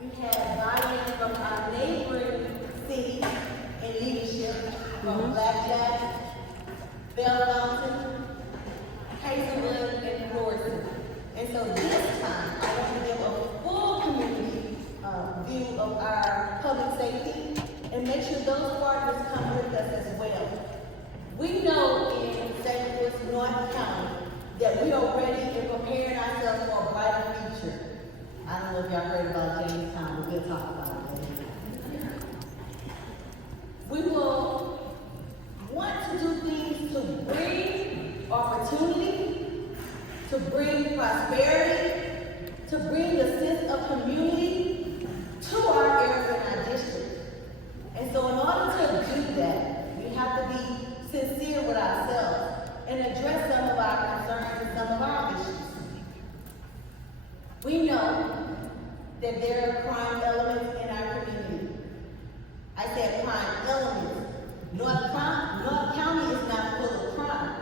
We had buy-in from our neighboring cities and leadership from Blackjack, Bell Mountain, Hazelwood, and Florissant. And so this time, I want to give a full community view of our public safety and make sure those partners come with us as well. We know in St. Louis, North County, that we are ready and preparing ourselves for a brighter future. I don't know if y'all heard about Jamestown, but we'll talk about it later. We will want to do things to bring opportunity, to bring prosperity, to bring the sense of community to our area and our district. And so in order to do that, we have to be sincere with ourselves and address some of our concerns and some of our issues. We know that there are crime elements in our community. I said crime elements. North County is not full of crime,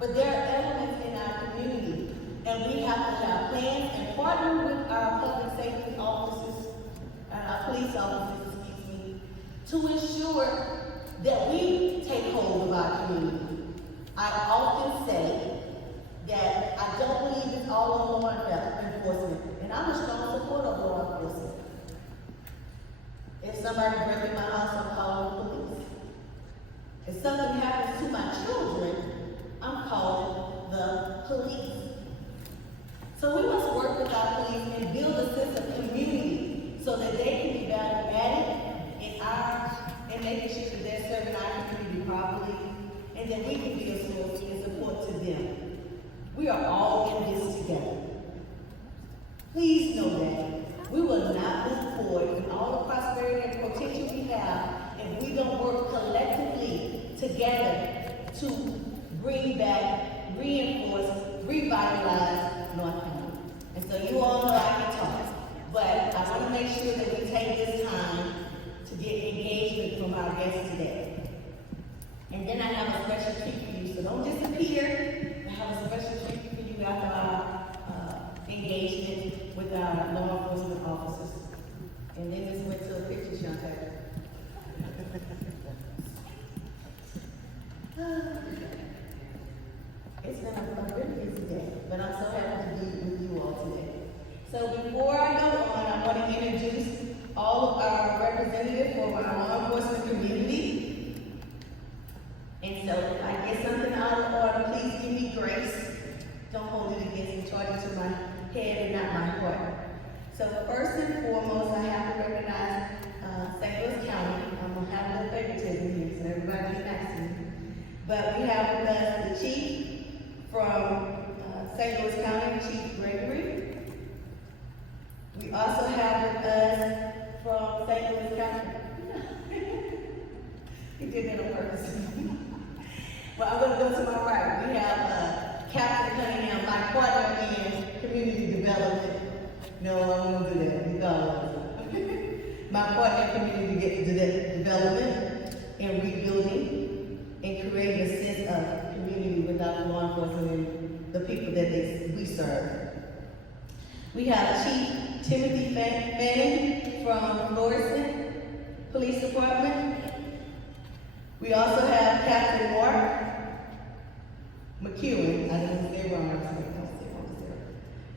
but there are elements in our community, and we have to have plans and partner with our public safety officers and our police officers, to ensure that we take hold of our community. I often say that I don't believe it's all on law enforcement, and I'm a strong supporter of law enforcement. If somebody breaks in my house, I'm calling the police. If something happens to my children, I'm calling the police. So we must work with our police and build a sense of community so that they can be better at it and making sure that they're serving our community properly, and that we can be a source and support to them. We are all in this together. Please know that we will not move forward in all the prosperity and potential we have if we don't work collectively together to bring back, reinforce, revitalize North County. And so you all know I can talk, but I want to make sure that we take this time to get engagement from our guests today. And then I have a special treat for you, so don't disappear. I have a special treat for you after our engagement with our law enforcement officers. And then this went to a picture, Chantel. It's been a really busy day, but I'm so happy to be with you all today. So before I go on, I want to introduce all of our representatives for our law enforcement community. And so if I get something out of order, please give me grace. Don't hold it against me, charge it to my head and not my heart. So first and foremost, I have to recognize St. Louis County. I'm going to have a little favoritism here, so everybody get nice to me. But we have with us the chief from St. Louis County, Chief Gregory. We also have with us from St. Louis County. He did that on purpose. Well, I'm going to go to my right. We have Captain Cunningham, my partner in community development. No, I won't do that. My partner in community development and rebuilding and creating a sense of community without law enforcement and the people that we serve. We have Chief Timothy Fanning from Florissant Police Department. We also have Captain Mark McEwen, I didn't say wrong,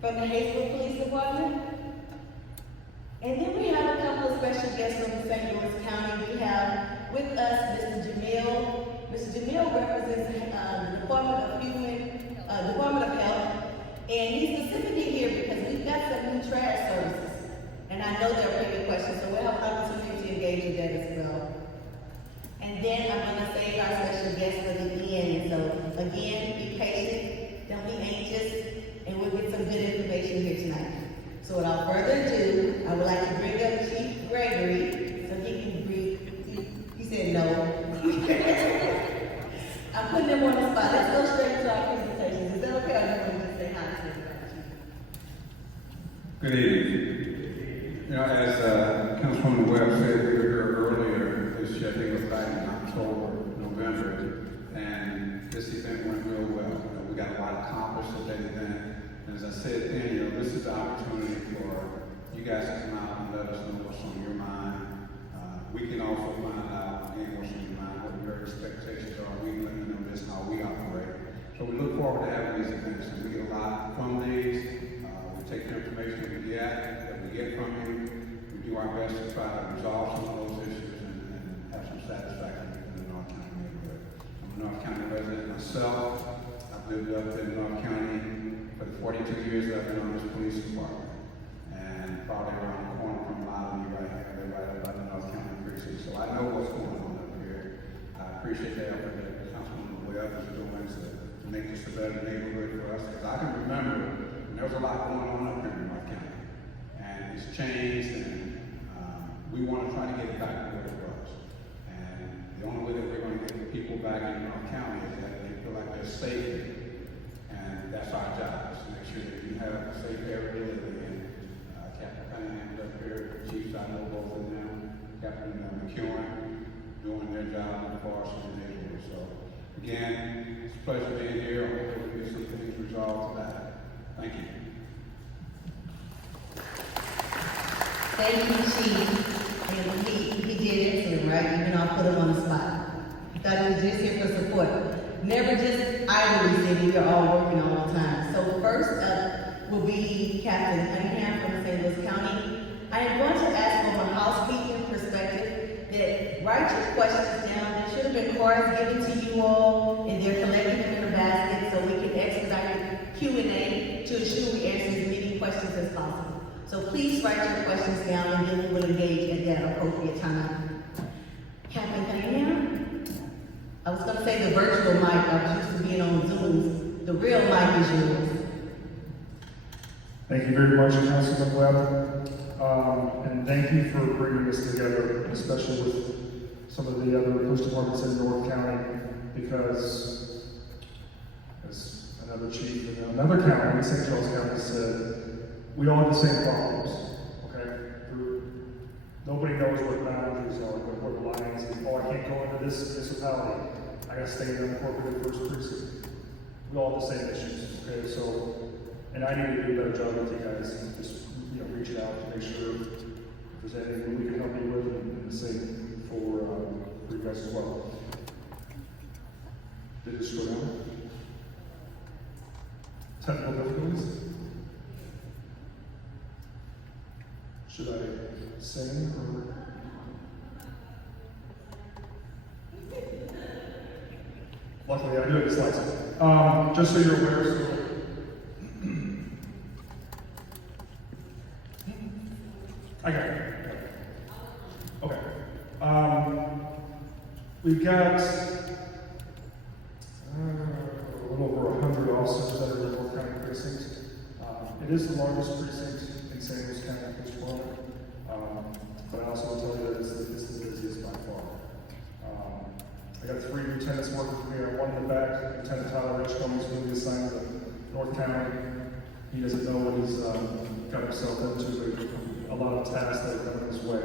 from the Hazelwood Police Department. And then we have a couple of special guests from St. Louis County. We have with us Mr. Jamil. Mr. Jamil represents the Department of Health, and he's specifically here because we've got some new trash services. And I know there are plenty of questions, so we'll have an opportunity to engage with that as well. And then I'm going to save our special guest for the end. And so again, be patient, don't be anxious, and we'll get some good information here tonight. So without further ado, I would like to bring up Chief Gregory so he can breathe. He said no. I'm putting him on the spot. Let's go straight to our presentation. Is that okay? I just want to say hi to everybody. Good evening. You know, as Councilwoman Webb said, we were here earlier this year, I think it was back in October, November, and this event went real well. We got a lot accomplished at that event. And as I said then, this is the opportunity for you guys can come out and let us know what's on your mind. We can also find out, again, what's on your mind, what your expectations are. We can let you know this, how we operate. So we look forward to having these events, and we get a lot from these. We take the information that we get from you. We do our best to try to resolve some of those issues and have some satisfaction in the North County neighborhood. I'm a North County resident myself. I've lived up in North County for the 42 years that I've been on this police department. And probably around the corner from a lot of you right here, they're right up by the North County precinct. So I know what's going on up here. I appreciate the effort that Councilwoman Webb is doing to make this a better neighborhood for us. Because I can remember when there was a lot going on up here in North County. And it's changed, and we want to try to get it back to where it was. And the only way that we're going to get the people back in North County is that they feel like they're safe. And that's our job, is to make sure that you have a safe area to live in. Captain Cunningham's up here, Chiefs, I know both of them, Captain McEwen, doing their job in Forest and neighborhood. So, again, it's a pleasure being here. I hope we get some things resolved tonight. Thank you. Thank you, Chief. And he did excellent, right? Even though I put him on the spot. He thought he was just here for support. Never just idly sitting here all working all the time. So first up will be Captain Cunningham from St. Louis County. I am going to ask from a housekeeping perspective that write your questions down. There should have been cards given to you all, and they're collecting them in a basket so we can expedite Q&A to ensure we answer as many questions as possible. So please write your questions down, and then we will engage at that appropriate time. Captain Cunningham? I was going to say the virtual mic. I was used to being on Zooms. The real mic is yours. Thank you very much, Councilman Webb. And thank you for bringing this together, especially with some of the other police departments in North County, because as another chief in another county, St. Charles County, said, we all have the same problems, okay? Nobody knows what boundaries are, what the lines are. Oh, I can't go into this municipality. I gotta stay in the incorporated first precinct. We all have the same issues, okay? So, and I need to do a better job with you guys, just, reach out to make sure if there's anything we can help you with, and the same for you guys as well. Did it slow down? Technical difficulties? Should I sing or? Luckily, I do have dyslexic. Just so you're aware, so I got it. Okay. We've got a little over 100 officers that are in the North County precinct. It is the largest precinct in St. Louis County at this point, but I also will tell you that it's the busiest by far. I got 3 lieutenants working for me. One in the back, Lieutenant Tyler Richcomb, is going to be assigned to North County. He doesn't know what he's got himself into, but a lot of tasks that are coming his way.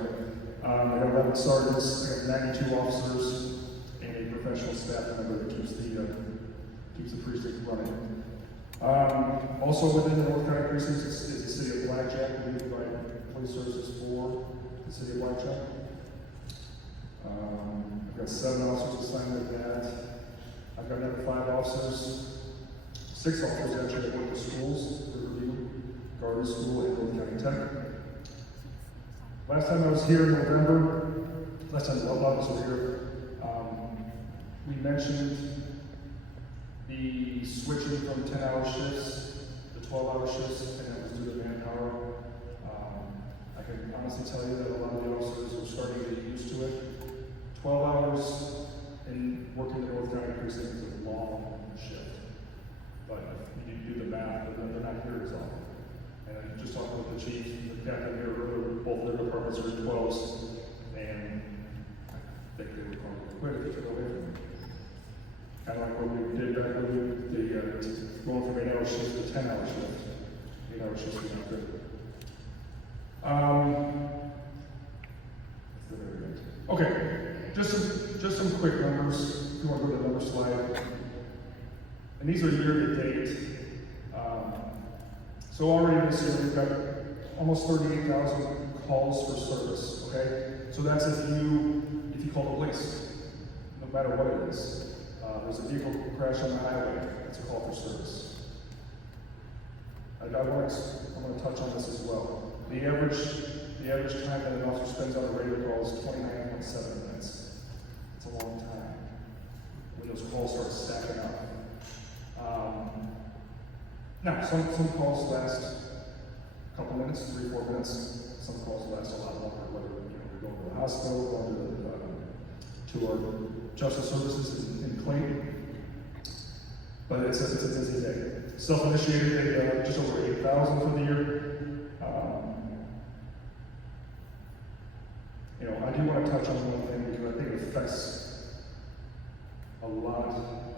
I got 11 sergeants, I got 92 officers, and a professional staff member that keeps the precinct running. Also within the North County precinct is the city of Blackjack. We provide police services for the city of Blackjack. I've got 7 officers assigned with that. I've got another 5 officers, 6 officers actually that work at schools, Riverview, Garden School, and North County Tech. Last time I was here in November, last time a lot of us were here, we mentioned the switching from 10-hour shifts to 12-hour shifts, and that was due to manpower. I can honestly tell you that a lot of the officers are starting to get used to it. 12 hours in working the North County precinct is a long shift, but you need to do the math, but they're not here as often. And I just talked with the chief, the captain here earlier, both their departments are in 12s, and I think they would probably quit if they took away from them. Kind of like what we did back when we going from 8-hour shift to 10-hour shift. 8-hour shifts was not good. Okay, just some quick numbers. If you want to go to the number slide. And these are year to date. So already this year we've got almost 38,000 calls for service, okay? So that's if you call the police, no matter what it is. There's a vehicle crash on the highway, that's a call for service. I'm going to touch on this as well. The average time that an officer spends on a radio call is 29.7 minutes. It's a long time when those calls start stacking up. Now, some calls last a couple minutes, 3-4 minutes. Some calls last a lot longer, whether we're going to the hospital, going to our justice services in Clayton. But it's a busy day. Self-initiated, just over 8,000 for the year. I do want to touch on one thing because I think it affects a lot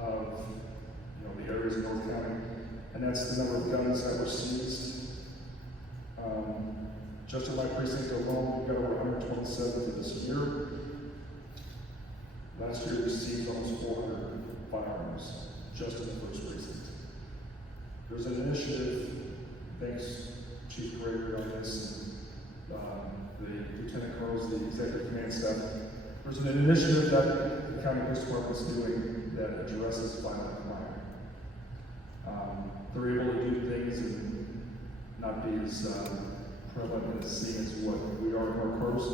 of the areas of North County, and that's the number of guns that were seized. Just in my precinct alone, we've got over 127 for this year. Last year we seized almost 400 firearms just in the first precinct. There's an initiative, thanks Chief Gregory on this, the Lieutenant Colonels, the Executive Command Staff. There's an initiative that the County Police Department is doing that addresses violent crime. They're able to do things and not be as prevalent and as seen as what we are in our cars.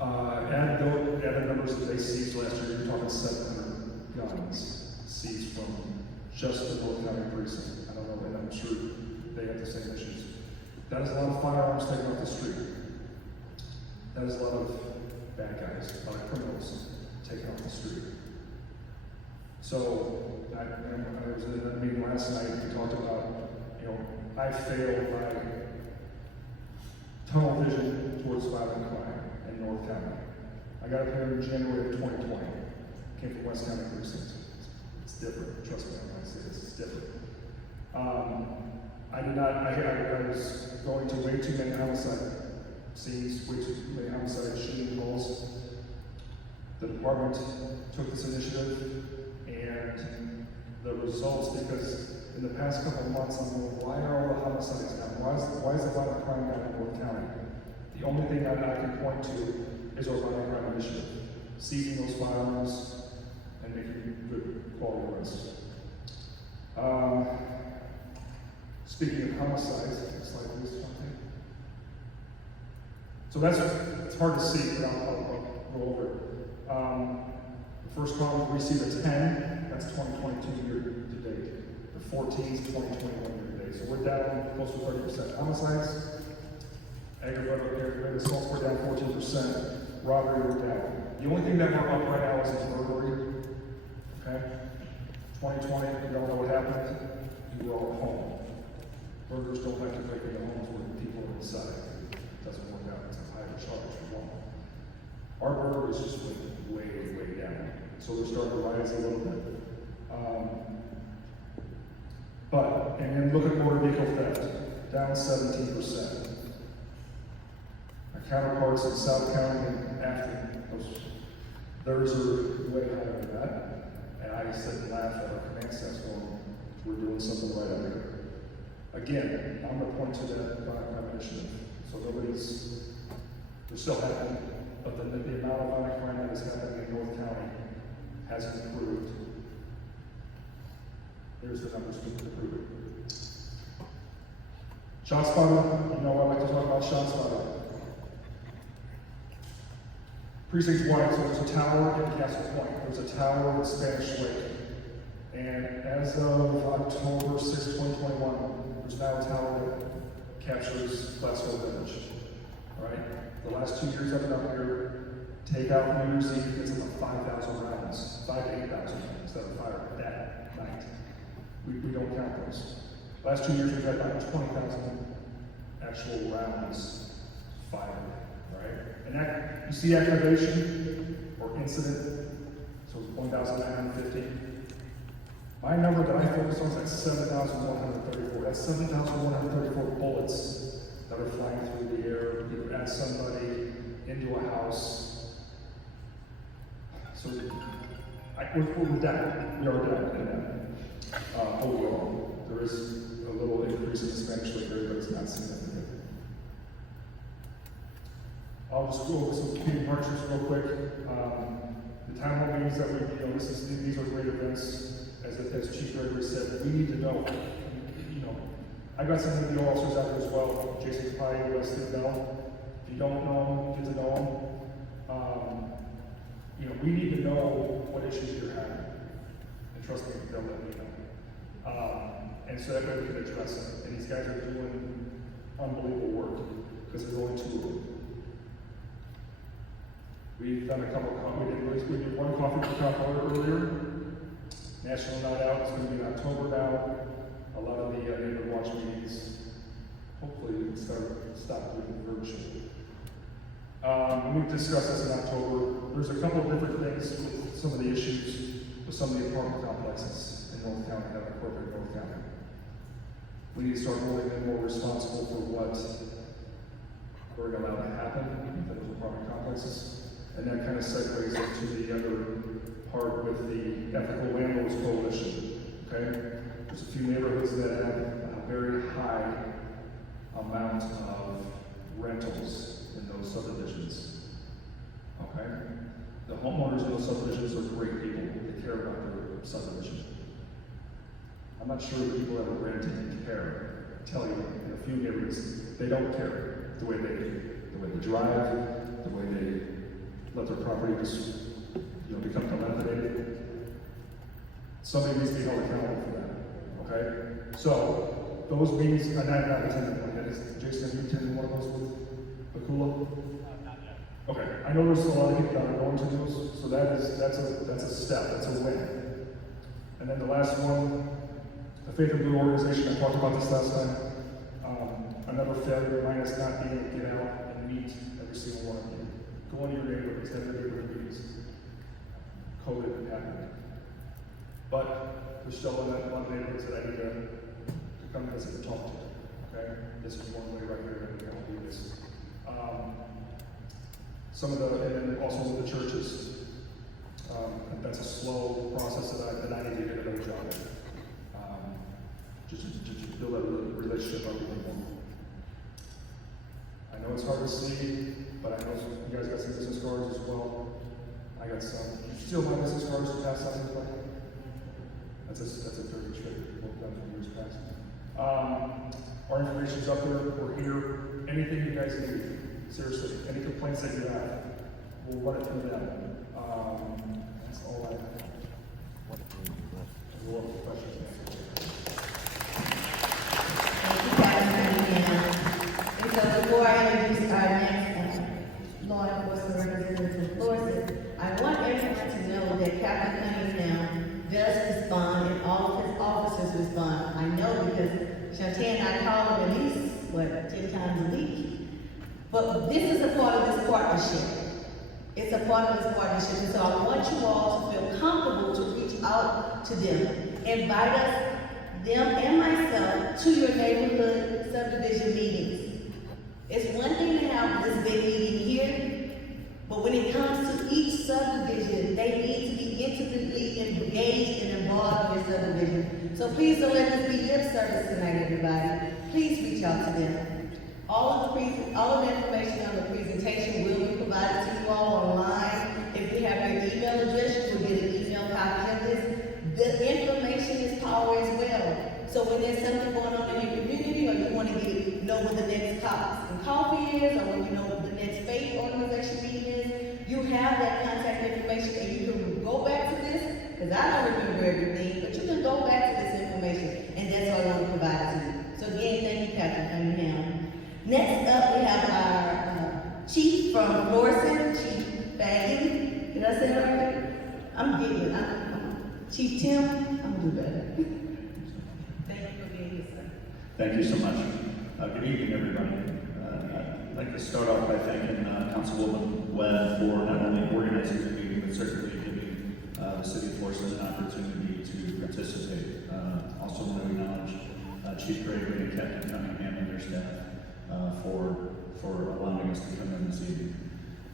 Add the numbers that they seized last year, you're talking 700 guns seized from just the North County precinct. I don't know, and I'm sure they have the same issues. That is a lot of firearms taken off the street. That is a lot of bad guys, a lot of criminals taken off the street. So, I was in a meeting last night, we talked about, I failed my tunnel vision towards violent crime in North County. I got up here in January of 2020, came from West County Precinct. It's different, trust me when I say this, it's different. I was going to way too many homicide scenes, way too many homicide shooting calls. The department took this initiative, and the results, because in the past couple of months, I'm going, why are all the homicides down? Why is the violent crime down in North County? The only thing that I can point to is our violent crime initiative, seizing those firearms and making good quality arrests. Speaking of homicides, slide please, something. So it's hard to see, but I'll go over it. The first column, we see the 10, that's 2022 year to date. The 14 is 2021 year to date. So we're down close to 30%. Homicides, aggravated assaults, we're down 14%. Robbery, we're down. The only thing that we're up right now is burglary. Okay? 2020, we don't know what happened. We were all at home. Burglars don't like to break into homes where people are inside. It doesn't work out. It's a higher charge for one. Our burglary is just way down. So we're starting to rise a little bit. And then look at motor vehicle theft, down 17%. Our counterparts in South County and Afton, theirs are way higher than that. And I sit and laugh at our command staff going, we're doing something right up here. Again, I'm going to point to that violent crime initiative. So they're still happening, but the amount of violent crime that is happening in North County has improved. There's the numbers to prove it. ShotSpotter, I like to talk about ShotSpotter. Precinct 1, so there's a tower in Castle Point. There's a tower in Spanish Lake. And as of October 6, 2021, there's now a tower that captures Glasgow Village. All right? The last 2 years I've been up here, take out New Year's Eve, it's about 5,000 rounds, 5,000 to 8,000 rounds that are fired that night. We don't count those. Last 2 years we've had about 20,000 actual rounds fired. Right? And that, you see activation or incident, so it's 1,950. My number that I focus on is at 7,134. That's 7,134 bullets that are flying through the air, either at somebody, into a house. So we're down. We are down in that overall. There is a little increase in the Spanish liquor, but it's not significant. I'll just go over some community partnerships real quick. The town hall meetings that these are great events. As Chief Gregory said, we need to know. I got some of the officers out there as well. Jason Pye, Wesley Bell. If you don't know them, get to know them. We need to know what issues you're having. And trust me, they'll let me know. And so that way we can address them. And these guys are doing unbelievable work because there's only 2 of them. We've done a couple of we did one coffee for Copper earlier. National Night Out is going to be in October now. A lot of the neighborhood watch meetings, hopefully we can stop doing it virtually. We've discussed this in October. There's a couple of different things with some of the issues with some of the apartment complexes in North County that are corporate North County. We need to start holding them more responsible for what we're allowed to happen in those apartment complexes. And that kind of segues into the other part with the Ethical Landlords Coalition. Okay? There's a few neighborhoods that have a very high amount of rentals in those subdivisions. Okay? The homeowners in those subdivisions are great people. They care about their subdivision. I'm not sure the people that are renting care. I tell you, in a few neighborhoods, they don't care the way they drive, the way they let their property just become dilapidated. Somebody needs to be held accountable for that. Okay? So those meetings, and I'm not attending one yet. Is Jason, have you attended one of those with Bakula? Okay. I know there's a lot of people that are going to those, so that's a step, that's a win. And then the last one, the Faith and Blue organization, I talked about this last time. Another failure of mine is not being able to get out and meet every single one of you. Go into your neighborhoods, have your neighborhood meetings. COVID happened. But there's still a lot of neighborhoods that I need to come visit and talk to. Okay? This is one way right here that we're going to do this. And then also with the churches. That's a slow process that I need to get a better job at. Just to build that relationship up with them. I know it's hard to see, but I know you guys got some business cards as well. I got some. You still have business cards to pass out as well? That's a dirty trick we've done for years past. Our information's up there. We're here. Anything you guys need, seriously, any complaints that you have, we'll run it through them. That's all I have. We'll have questions. And so before I introduce our next law enforcement representative from Florissant, I want everyone to know that Captain Cunningham does respond and all of his officers respond. I know because Shantae and I call him at least, 10 times a week. But this is a part of this partnership. It's a part of this partnership. And so I want you all to feel comfortable to reach out to them. Invite us, them and myself, to your neighborhood subdivision meetings. It's one thing to have this big meeting here, but when it comes to each subdivision, they need to be intimately engaged and involved in their subdivision. So please don't let this be lip service tonight, everybody. Please reach out to them. All of the information on the presentation will be provided to you all online. If you have your email address, you will get an email copy of this. The information is power as well. So when there's something going on in your community, or you want to know when the next Cops and Coffee is, or when you know what the next faith organization meeting is, you have that contact information, and you can go back to this, because I don't remember everything, but you can go back to this information, and that's all I want to provide to you. So again, thank you, Captain Cunningham. Next up, we have our chief from Florissant, Chief Fagin. Did I say that right? I'm getting it. Chief Tim, I'm gonna do better. Thank you for being here, sir. Thank you so much. Good evening, everybody. I'd like to start off by thanking Councilwoman Webb for not only organizing the meeting, but certainly giving the City of Florissant an opportunity to participate. Also want to acknowledge Chief Gregory and Captain Cunningham and their staff for allowing us to come in this evening.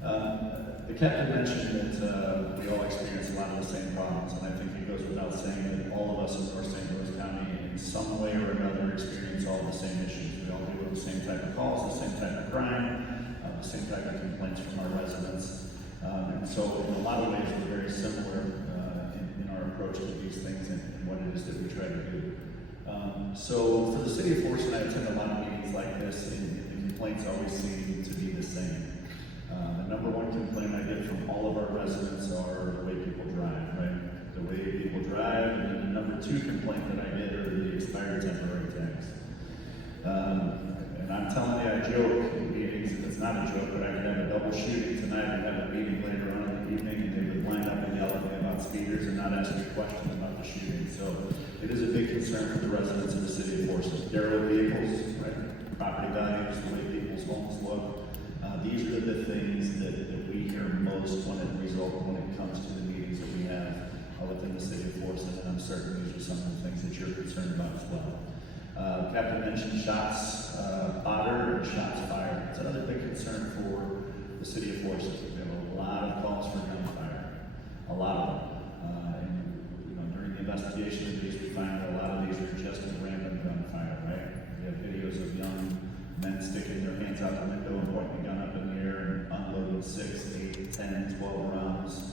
The captain mentioned that we all experience a lot of the same problems, and I think it goes without saying that all of us in North St. Louis County, in some way or another experience all the same issues. We all deal with the same type of calls, the same type of crime, the same type of complaints from our residents. And so in a lot of ways, we're very similar in our approach to these things and what it is that we try to do. So for the city of Florissant, I attend a lot of meetings like this, and the complaints always seem to be the same. The number one complaint I get from all of our residents are the way people drive, right? The way people drive, and then the number two complaint that I get are the expired temporary tags. And I'm telling you, I joke in meetings, and it's not a joke, but I could have a double shooting tonight and have a meeting later on in the evening, and they would line up and yell at me about speeders and not ask me questions about the shooting. So it is a big concern for the residents of the city of Florissant. Derelict vehicles, right? Property values, the way people's homes look. These are the things that we hear most when it comes to the meetings that we have within the city of Florissant, and I'm certain these are some of the things that you're concerned about as well. Captain mentioned shots fired and shots fired. It's another big concern for the city of Florissant. We have a lot of calls for gunfire, a lot of them. And during the investigation of these, we find that a lot of these are just a random gunfire, right? We have videos of young men sticking their hands out the window and pointing a gun up in the air and unloading 6, 8, 10, 12 rounds.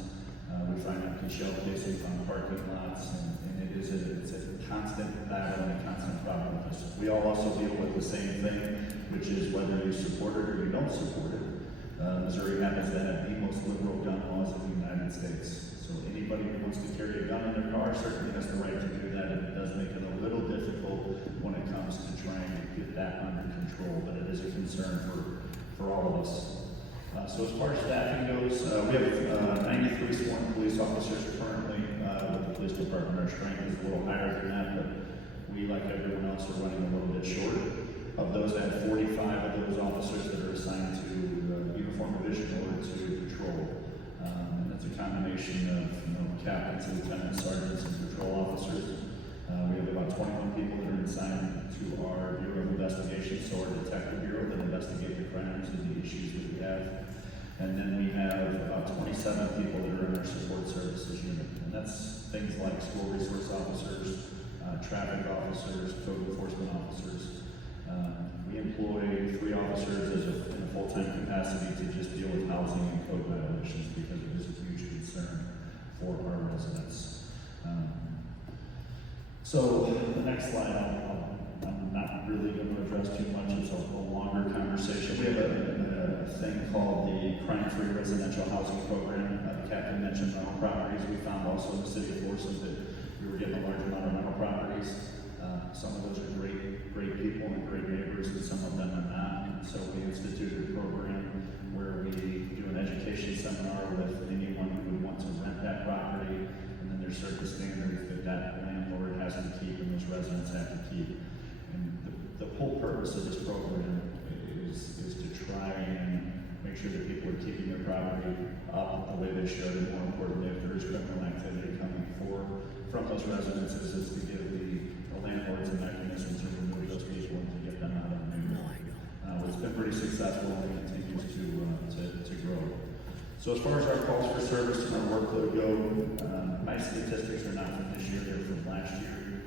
We find empty shell casings on parking lots, and it's a constant battle and a constant problem with us. We all also deal with the same thing, which is whether you support it or you don't support it. Missouri happens to have the most liberal gun laws in the United States. So anybody who wants to carry a gun in their car certainly has the right to do that, and it does make it a little difficult when it comes to trying to get that under control, but it is a concern for all of us. So as far as staffing goes, we have 93 sworn police officers currently with the police department. Our strength is a little higher than that, but we, like everyone else, are running a little bit short. Of those, I have 45 of those officers that are assigned to uniform division or to patrol. And that's a combination of captains, lieutenants, sergeants, and patrol officers. We have about 21 people that are assigned to our Bureau of Investigation, so our detective bureau that investigate the crimes and the issues that we have. And then we have about 27 people that are in our support services unit. And that's things like school resource officers, traffic officers, code enforcement officers. We employ 3 officers in a full-time capacity to just deal with housing and code violations because it is a huge concern for our residents. So the next slide, I'm not really going to address too much. It's a longer conversation. We have a thing called the Crime-Free Residential Housing Program. The captain mentioned rental properties. We found also in the city of Florissant that we were getting a large amount of rental properties. Some of those are great people and great neighbors, and some of them are not. And so we instituted a program where we do an education seminar with anyone who would want to rent that property, and then there's certain standards that landlord has to keep and those residents have to keep. And the whole purpose of this program is to try and make sure that people are keeping their property up the way they should, and more importantly, if there is criminal activity coming from those residences, is to give the landlords a mechanism to remove those people and to get them out of the neighborhood. It's been pretty successful and it continues to grow. So as far as our calls for service and our workload go, my statistics are not from this year, they're from last year.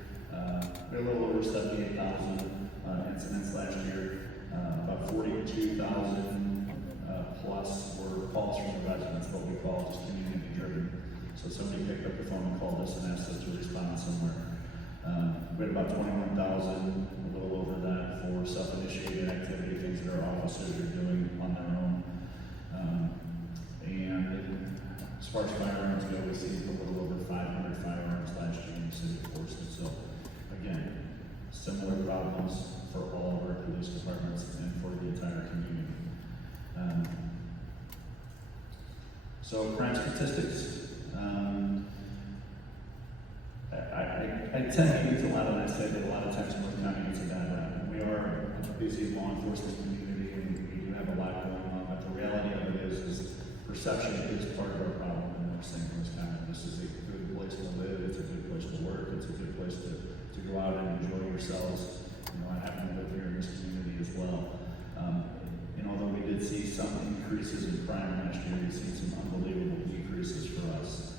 We had a little over 78,000 incidents last year. About 42,000 plus were calls from the residents, what we call just community driven. So somebody picked up the phone and called us and asked us to respond somewhere. We had about 21,000, a little over that, for self-initiated activity, things that our officers are doing on their own. And as far as firearms go, we seized a little over 500 firearms last year in the city of Florissant. So again, similar problems for all of our police departments and for the entire community. So crime statistics. I tend to use a lot of that, say that a lot of times North County gets a bad rap. We are a busy law enforcement community and we do have a lot going on, but the reality of it is perception is part of our problem in North St. Louis County. This is a good place to live, it's a good place to work, it's a good place to go out and enjoy yourselves. I happen to live here in this community as well. Although we did see some increases in crime last year, we've seen some unbelievable decreases for us.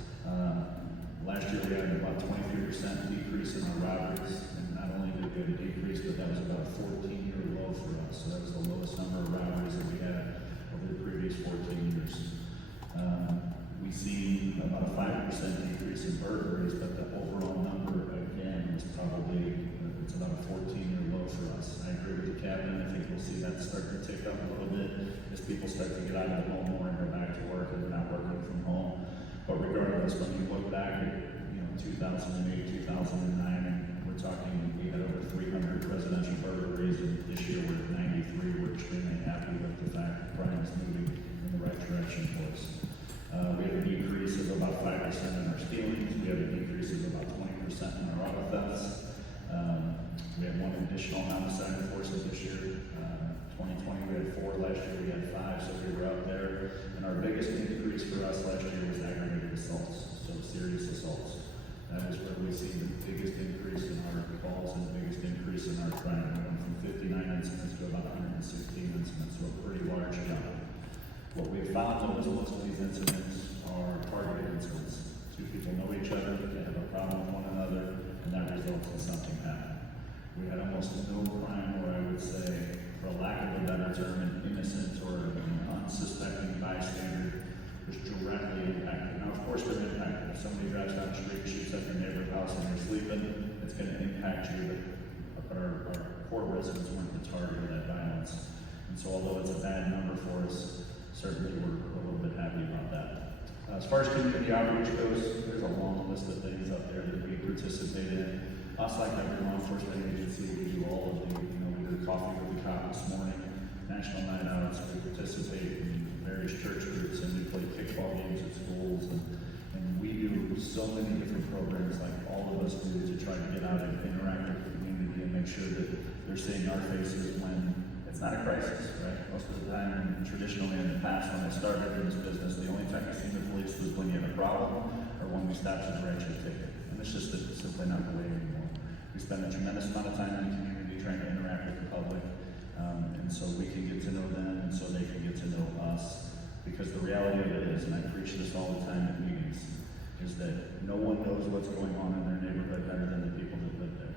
Last year we had about 23% decrease in our robberies, and not only 14-year low for us. So that was the lowest number of robberies that we had over the previous 14 years. We've seen about a 5% decrease in burglaries, but the overall number again was probably, it's about a 14-year low for us. I agree with the captain. I think we'll see that start to tick up a little bit as people start to get out of the home more and go back to work and they're not working from home. But regardless, when you look back at 2008, 2009, and we're talking, we had over 300 residential burglaries, and this year we're at 93. We're extremely happy with the fact that crime is moving in the right direction for us. We have a decrease of about 5% in our stealings. We have a decrease of about 20% in our auto thefts. We had one additional homicide enforcement this year. 2020 we had 4, last year we had 5, so we were out there. And our biggest increase for us last year was aggravated assaults, so serious assaults. That is where we see the biggest increase in our calls and the biggest increase in our crime. We went from 59 incidents to about 116 incidents, so a pretty large jump. What we have found though is most of these incidents are targeted incidents. Two people know each other, they have a problem with one another, and that results in something happening. We had almost no crime where I would say, for lack of a better term, an innocent or an unsuspecting bystander was directly impacted. Now, of course, they're impacted. If somebody drives down the street, shoots up your neighbor's house and you're sleeping, it's going to impact you. But our poor residents weren't the target of that violence. And so, although it's a bad number for us, certainly we're a little bit happy about that. As far as community outreach goes, there's a long list of things up there that we participate in. Us, like every law enforcement agency, we do all of the, we did coffee with the cop this morning, national night outs, we participate in various church groups, and we play kickball games at schools, and we do so many different programs like all of us do to try to get out and interact with the community and make sure that they're seeing our faces when it's not a crisis, right? Most of the time, traditionally in the past, when I started in this business, the only time you see the police was when you have a problem or when we stopped you to write you a ticket. And it's just simply not the way anymore. We spend a tremendous amount of time in the community trying to interact with the public, and so we can get to know them, and so they can get to know us. Because the reality of it is, and I preach this all the time at meetings, is that no one knows what's going on in their neighborhood better than the people that live there,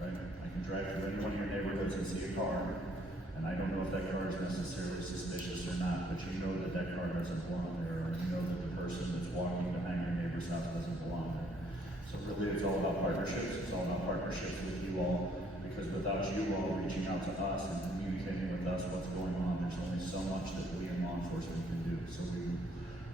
right? I can drive through any one of your neighborhoods and see a car, and I don't know if that car is necessarily suspicious or not, but you know that that car doesn't belong there, or you know that the person that's walking behind your neighbor's house doesn't belong there. So really it's all about partnerships. It's all about partnerships with you all, because without you all reaching out to us and communicating with us what's going on, there's only so much that we in law enforcement can do. So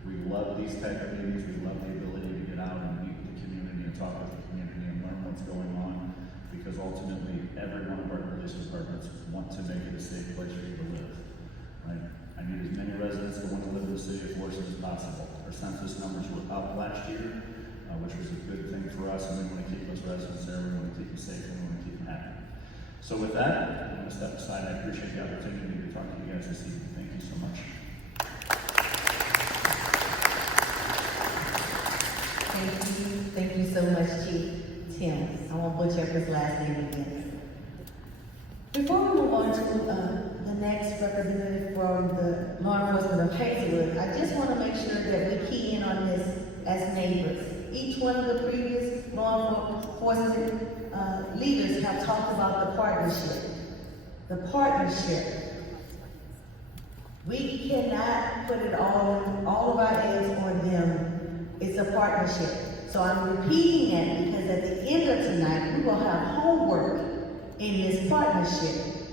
we love these type of meetings. We love the ability to get out and meet the community and talk with the community and learn what's going on, because ultimately every one of our police departments want to make it a safe place for you to live, right? I need as many residents that want to live in the city of Florissant as possible. Our census numbers were up last year, which was a good thing for us, and we want to keep those residents there, we want to keep them safe, and we want to keep them happy. So with that, I'm going to step aside. I appreciate the opportunity to talk to you guys this evening. Thank you so much. Thank you so much, Chief Tim. I won't butcher up his last name again. Before we move on to the next representative from the law enforcement of Hazelwood, I just want to make sure that we key in on this as neighbors. Each one of the previous law enforcement leaders have talked about the partnership. The partnership. We cannot put it all of our eggs on them. It's a partnership. So I'm repeating that because at the end of tonight, we will have homework in this partnership.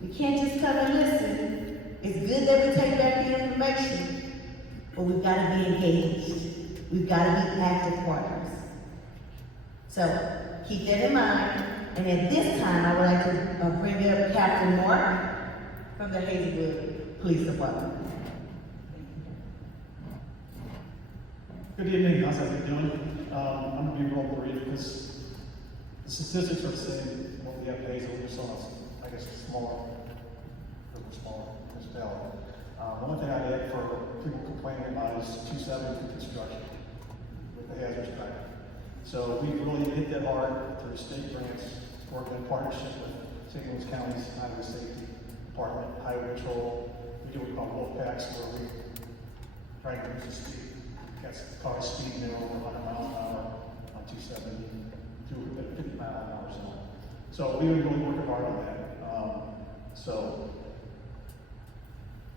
We can't just come and listen. It's good that we take back the information, but we've got to be engaged. We've got to be active partners. So keep that in mind. And at this time, I would like to bring up Captain Mark from the Hazelwood Police Department. Good evening, how's everybody doing? I'm going to be real brief because the statistics are the same what we have at Hazelwood. So I guess it's smaller municipality. The only thing I'd add for people complaining about is 270 construction with the hazard strike. So we really hit that hard through state grants, working in partnership with St. Louis County's Highway Safety Department, Highway Patrol. We do what we call wolf packs, where we try to reduce the speed. Catch cars speeding there over 100 miles an hour on 270 to 50 mile an hour zone. So we've been really working hard on that. So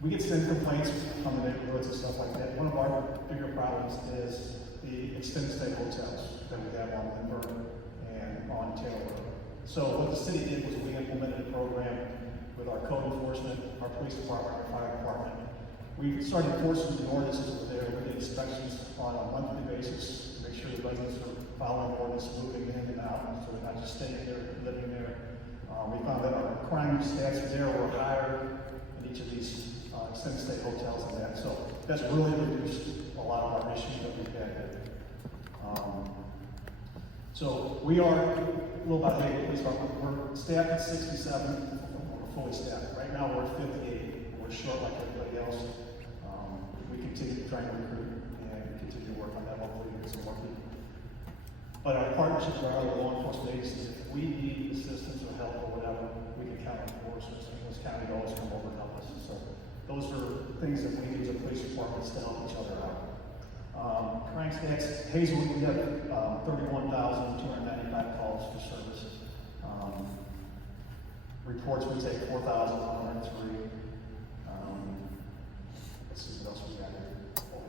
we get sent complaints from the neighborhoods and stuff like that. One of our bigger problems is the extended stay hotels that we have on Lindbergh and on Taylor Road. So what the city did was we implemented a program with our code enforcement, our police department, our fire department. We started enforcing the ordinances over there. We did inspections on a monthly basis to make sure the residents are following the ordinance, moving in and out, so they're not just staying there, living there. We found that our crime stats there were higher in each of these extended stay hotels and that. So that's really reduced a lot of our issues that we've had there. So we are a little by the police department. We're staffed at 67. We're fully staffed. Right now we're at 58. We're short like everybody else. We continue to try and recruit and continue to work on that. Hopefully we get some more people. But our partnerships with our other law enforcement agencies, if we need assistance or help or whatever, we can count on the forces. This county always come over and help us. So those are things that we need as a police departments to help each other out. Crime stats, Hazelwood, we have 31,295 calls for service. Reports, we take 4,103. Let's see what else we got here.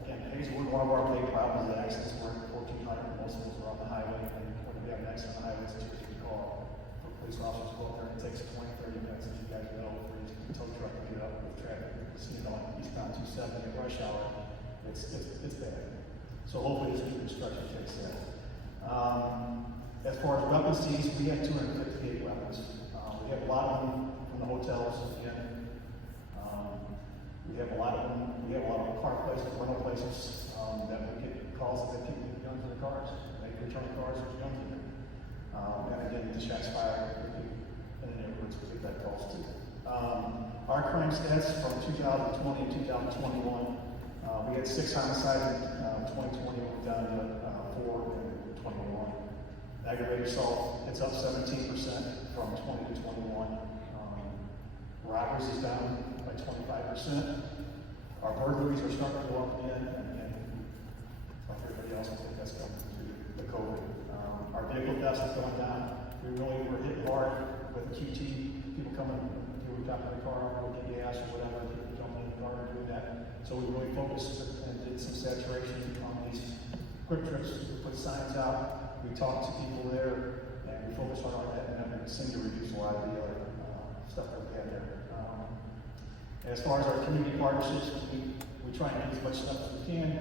Again, Hazelwood, one of our big problems is accidents. We're at 1,400, most of those are on the highway. And when we have an accident on the highway, it's a 250 call. For police officers to go up there, it takes 20, 30 minutes, as you guys know, for each tow truck to get up with traffic. You know, eastbound 270 at rush hour, it's bad. So hopefully this new construction takes that. As far as weapons seized, we have 258 weapons. We have a lot of them from the hotels again. We have a lot of them. We have a lot of car places, rental places that we get calls that people get guns in their cars. They return cars with guns in them. And again, the shots fired in the neighborhoods, we get that calls too. Our crime stats from 2020 and 2021, we had 6 homicides in 2020, we're down to 4 in 21. Aggravated assault, it's up 17% from 20 to 21. Robberies is down by 25%. Our burglaries are starting to go up again, and like everybody else, I think that's coming through the COVID. Our vehicle thefts have gone down. We really were hit hard with QT, people coming, people jumping in the car, go get gas or whatever, people jumping in the car and doing that. So we really focused and did some saturation on these quick trips. We put signs out, we talked to people there, and we focused on that, and we seemed to reduce a lot of the other stuff that we had there. And as far as our community partnerships, we try and do as much stuff as we can.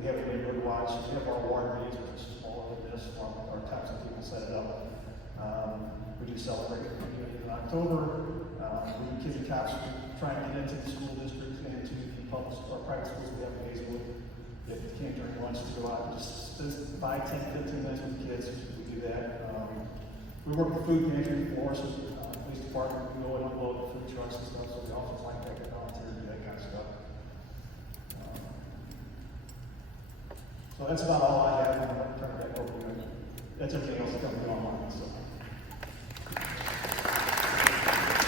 We have a neighborhood watch, we have our water meetings, which is smaller than this, our times that people set it up. We do celebrate in October. We do kids and cops, try and get into the school districts and into the public or private schools we have in Hazelwood. If you can't during lunch, to go out and just buy 10, 15 minutes with the kids, we do that. We work with food pantry, Florence, police department, we go and unload food trucks and stuff, so we also like that, volunteer to do that kind of stuff. So that's about all I have. I'm going to turn it back over to you. That's everything else that's coming online. So.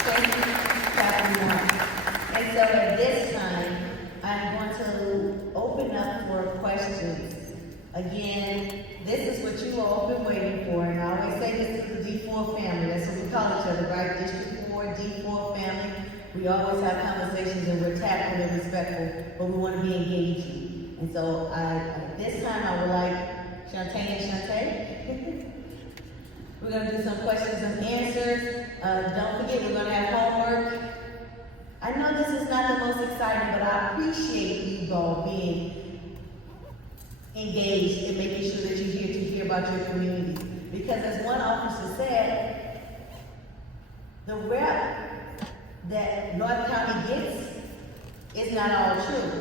Thank you, Captain Moore. And so at this time, I'm going to open up for questions. Again, this is what you all have been waiting for, and I always say this is the D4 family. That's what we call each other, right? District 4, D4 family. We always have conversations, and we're tactful and respectful, but we want to be engaging. And so at this time, I would like Shantae and Shantae. We're going to do some questions and answers. Don't forget, we're going to have homework. I know this is not the most exciting, but I appreciate you all being engaged in making sure that you're here to hear about your community. Because as one officer said, the rep that North County gets is not all true.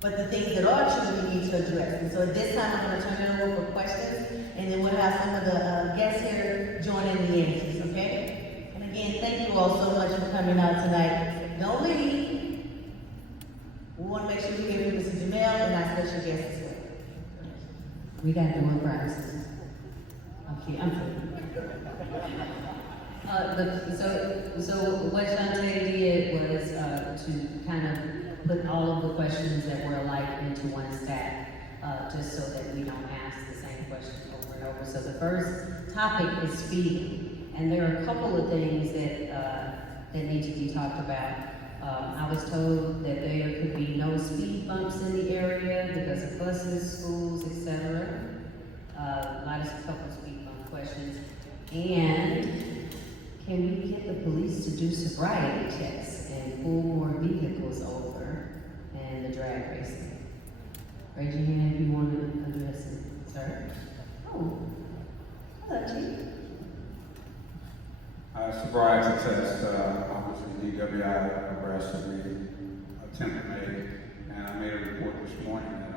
But the things that are true, we need to address. And so at this time, I'm going to turn it over for questions, and then we'll have some of the guests here join in the answers, okay? And again, thank you all so much for coming out tonight. Don't leave. We want to make sure we hear from Mr. Jamel and our special guests as well. We got the one prize. Okay, I'm So what Shantae did was to kind of put all of the questions that were alike into one stack, just so that we don't ask the same question over and over. So the first topic is speeding. And there are a couple of things that need to be talked about. I was told that there could be no speed bumps in the area because of buses, schools, etc. A lot of couple speed bump questions. And can we get the police to do sobriety checks and pull more vehicles over and the drag racing? Raise your hand if you want to address it, sir. Oh, hello, Chief. Sobriety test, obviously DWI arrest that we attempted made, and I made a report this morning at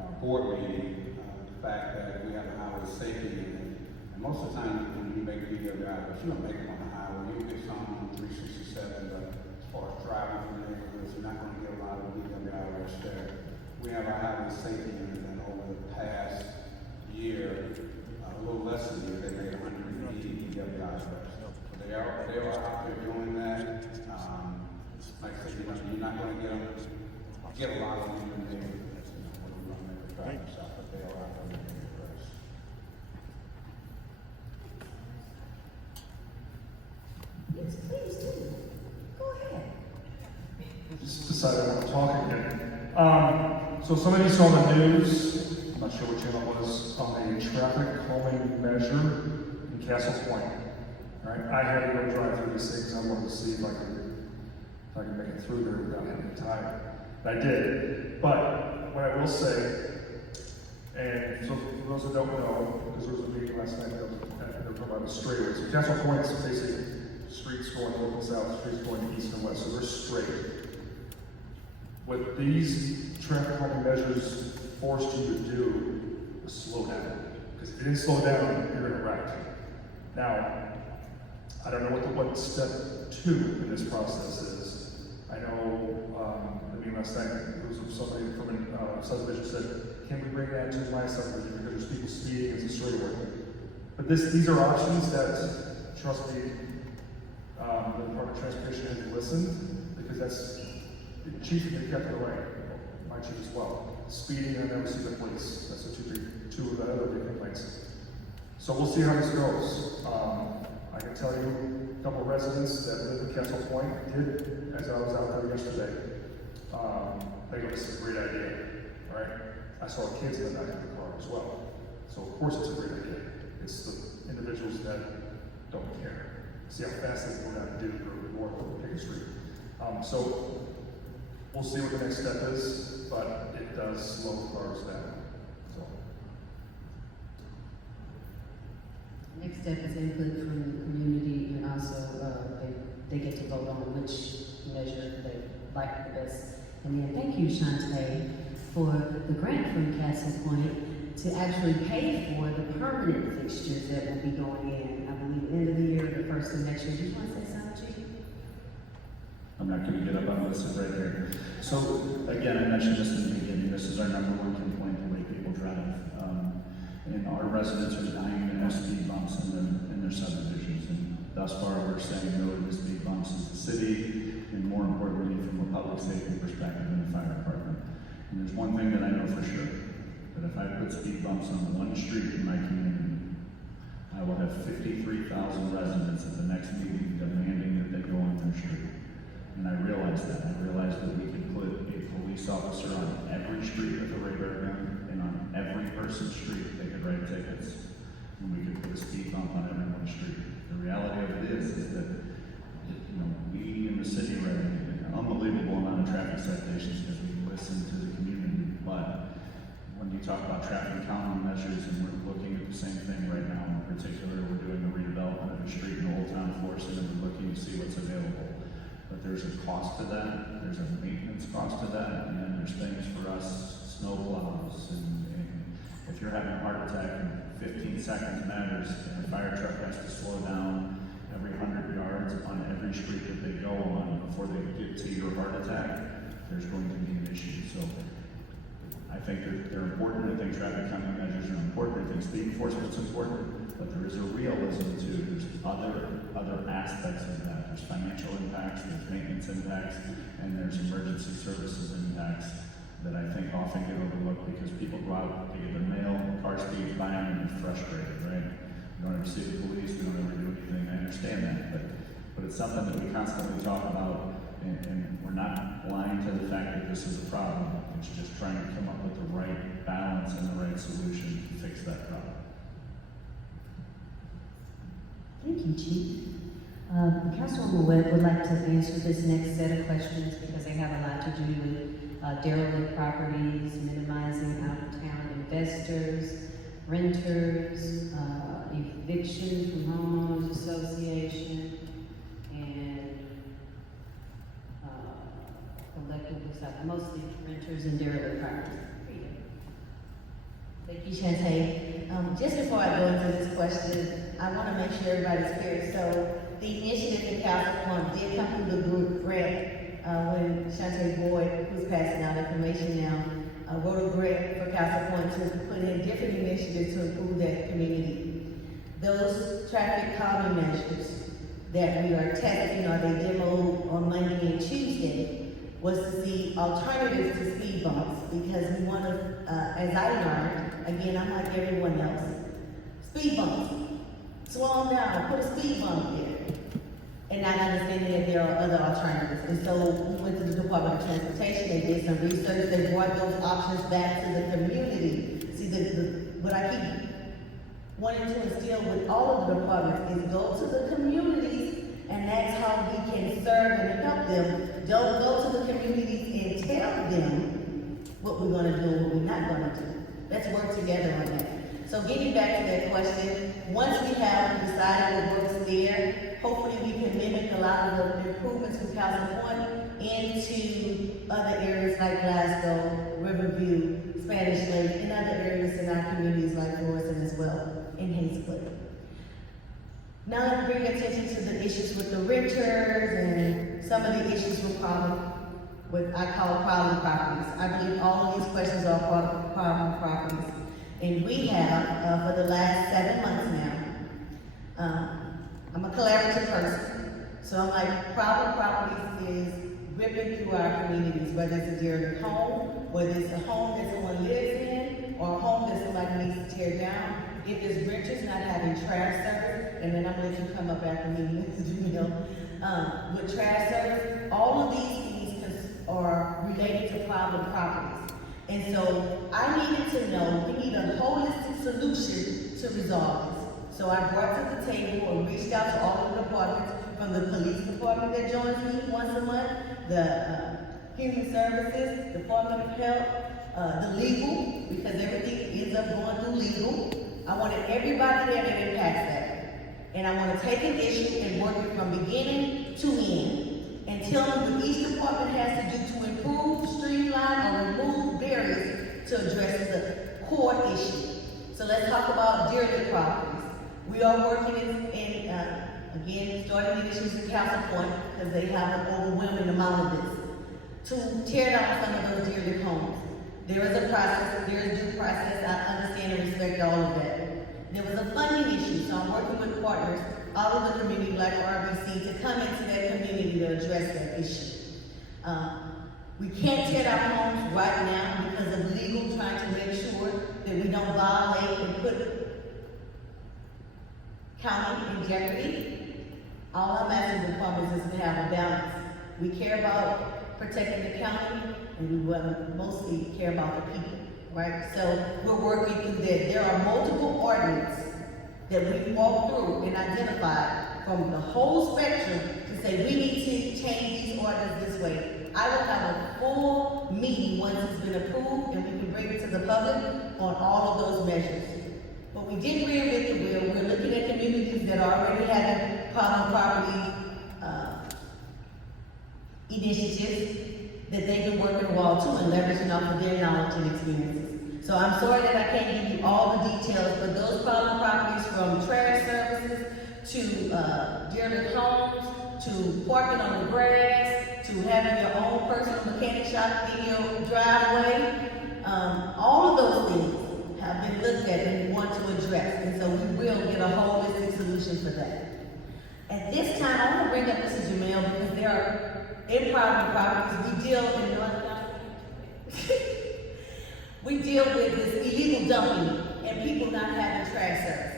our board meeting, the fact that we have a highway safety unit, and most of the time when you make DWI arrests, you don't make them on the highway, you get some on 367, but as far as driving from neighborhoods, you're not going to get a lot of DWI arrests there. We have our highway safety unit, and over the past year, a little less than a year, they made 180 DWI arrests. So they are out there doing that. Like I said, you're not going to get a lot of them in the neighborhoods, when we run the traffic stop, but they are out there making arrests. Yes, please do. Go ahead. Just decided I'm not talking again. So some of you saw the news, I'm not sure what channel it was, on a traffic calming measure in Castle Point. All right, I had to go drive through these things. I wanted to see if I could make it through there without having to time. And I did. But what I will say, and so for those that don't know, because there was a meeting last night, they were talking about the straightaways. So Castle Point is basically streets going north and south, streets going east and west, so they're straight. What these traffic calming measures forced you to do was slow down. Because if you didn't slow down, you're gonna wreck. Now, I don't know what step 2 in this process is. I know, I mean, last night, there was somebody from a subdivision said, can we bring that to my subdivision because there's people speeding as a straightaway? But these are options that, trust me, the Department of Transportation has listened, because that's, the chief they kept it away, my chief as well. Speeding, I never see the police. That's the two of the other big complaints. So we'll see how this goes. I can tell you, a couple of residents that live in Castle Point did, as I was out there yesterday, they go, this is a great idea, all right? I saw kids in the back of the car as well. So of course it's a great idea. It's the individuals that don't care. See how fast they go down and do for north of Pickett Street. So we'll see what the next step is, but it does slow the cars down. So. Next step is input from the community, and also they get to vote on which measure they like the best. And then thank you, Shantae, for the grant from Castle Point to actually pay for the permanent fixtures that will be going in, I believe, end of the year, the first of next year. Do you want to say something, Chief? I'm not going to get up on this right here. So again, I mentioned this in the beginning. This is our #1 complaint, the way people drive. And our residents are dying to have speed bumps in their subdivisions. And thus far, we're saying no to the speed bumps as a city, and more importantly, from a public safety perspective in the fire department. And there's one thing that I know for sure, that if I put speed bumps on one street in my community, I will have 53,000 residents at the next meeting demanding that they go on their street. And I realized that. I realized that we could put a police officer on every street with a radar gun, and on every person's street they could write tickets. And we could put a speed bump on everyone's street. The reality of it is that we in the city write an unbelievable amount of traffic citations because we listen to the community. But when you talk about traffic calming measures, and we're looking at the same thing right now, in particular, we're doing a redevelopment of a street in Old Town Forest, and we're looking to see what's available. But there's a cost to that, there's a maintenance cost to that, and then there's things for us, snow plows, and if you're having a heart attack and 15 seconds matters, and a fire truck has to slow down every 100 yards on every street that they go on before they get to your heart attack, there's going to be an issue. So I think that they're important. I think traffic calming measures are important. I think speed enforcement's important, but there is a realism too. There's other aspects of that. There's financial impacts, there's maintenance impacts, and there's emergency services impacts that I think often get overlooked because people go out, they get their mail, car speeds by them, and they're frustrated, right? You don't ever see the police, we something that we constantly talk about, and we're not blind to the fact that this is a problem. It's just trying to come up with the right balance and the right solution to fix that problem. Thank you, Chief. Councilwoman Webb would like to answer this next set of questions because they have a lot to do with derelict properties, minimizing out-of-town investors, renters, eviction from homeowners association, and collectively, mostly renters and derelict properties. Thank you, Shantae. Just before I go into this question, I want to make sure everybody's clear. So the initiative in Council Point did come through the group grant when Shantae Boyd, who's passing out information now, wrote a grant for Council Point to put in different initiatives to improve that community. Those traffic calming measures that we are testing or they demoed on Monday and Tuesday was to see alternatives to speed bumps because we want to, as I learned, again, I'm like everyone else, speed bumps. Slow them down, put a speed bump there. And not understanding that there are other alternatives. And so we went to the Department of Transportation, they did some research, they brought those options back to the community. See, what I keep wanting to instill with all of the departments is go to the communities, and that's how we can serve and help them. Don't go to the communities and tell them what we're gonna do and what we're not gonna do. Let's work together on that. So getting back to that question, once we have decided what works there, hopefully we can mimic a lot of the improvements from Council Point into other areas like Glasgow, Riverview, Spanish Lake, and other areas in our communities like Florissant as well, in Hazelwood. Now let's bring attention to the issues with the renters and some of the issues with I call problem properties. I believe all of these questions are problem properties. And we have, for the last 7 months now, I'm a collaborative person. So I'm like, problem properties is ripping through our communities, whether it's a derelict home, whether it's a home that someone lives in, or a home that somebody needs to tear down. If there's renters not having trash service, and then I'm gonna let you come up after me, with trash service, all of these things are related to problem properties. And so I needed to know, we need a holistic solution to resolve this. So I brought to the table and reached out to all of the departments, from the police department that joins me once a month, the human services, Department of Health, the legal, because everything ends up going through legal. I wanted everybody there that impacts that. And I want to take an issue and work it from beginning to end. And tell them what each department has to do to improve, streamline, or remove barriers to address the core issue. So let's talk about derelict properties. We are working again, starting the issues in Council Point, because they have an overwhelming amount of this, to tear down some of those derelict homes. There is a process, there is due process, I understand and respect all of that. There was a funding issue, so I'm working with partners all of the community like RBC to come into that community to address that issue. We can't tear down homes right now because of legal, trying to make sure that we don't violate and put county in jeopardy. All I'm asking the departments is to have a balance. We care about protecting the county, and we mostly care about the people, right? So we're working through that. There are multiple ordinances that we walk through and identify from the whole spectrum to say we need to change these ordinances this way. I will have a full meeting once it's been approved and we can bring it to the public on all of those measures. But we did reinvent the wheel. We're looking at communities that are already having problem property initiatives that they've been working well too and leveraging off of their knowledge and experiences. So I'm sorry that I can't give you all the details, but those problem properties from trash services to derelict homes, to parking on the grass, to having your own personal mechanic shop in your driveway, all of those things have been looked at and we want to address. And so we will get a holistic solution for that. At this time, I want to bring up Mr. Jamel because there are in problem properties, we deal in North Carolina. We deal with this illegal dumping and people not having trash services.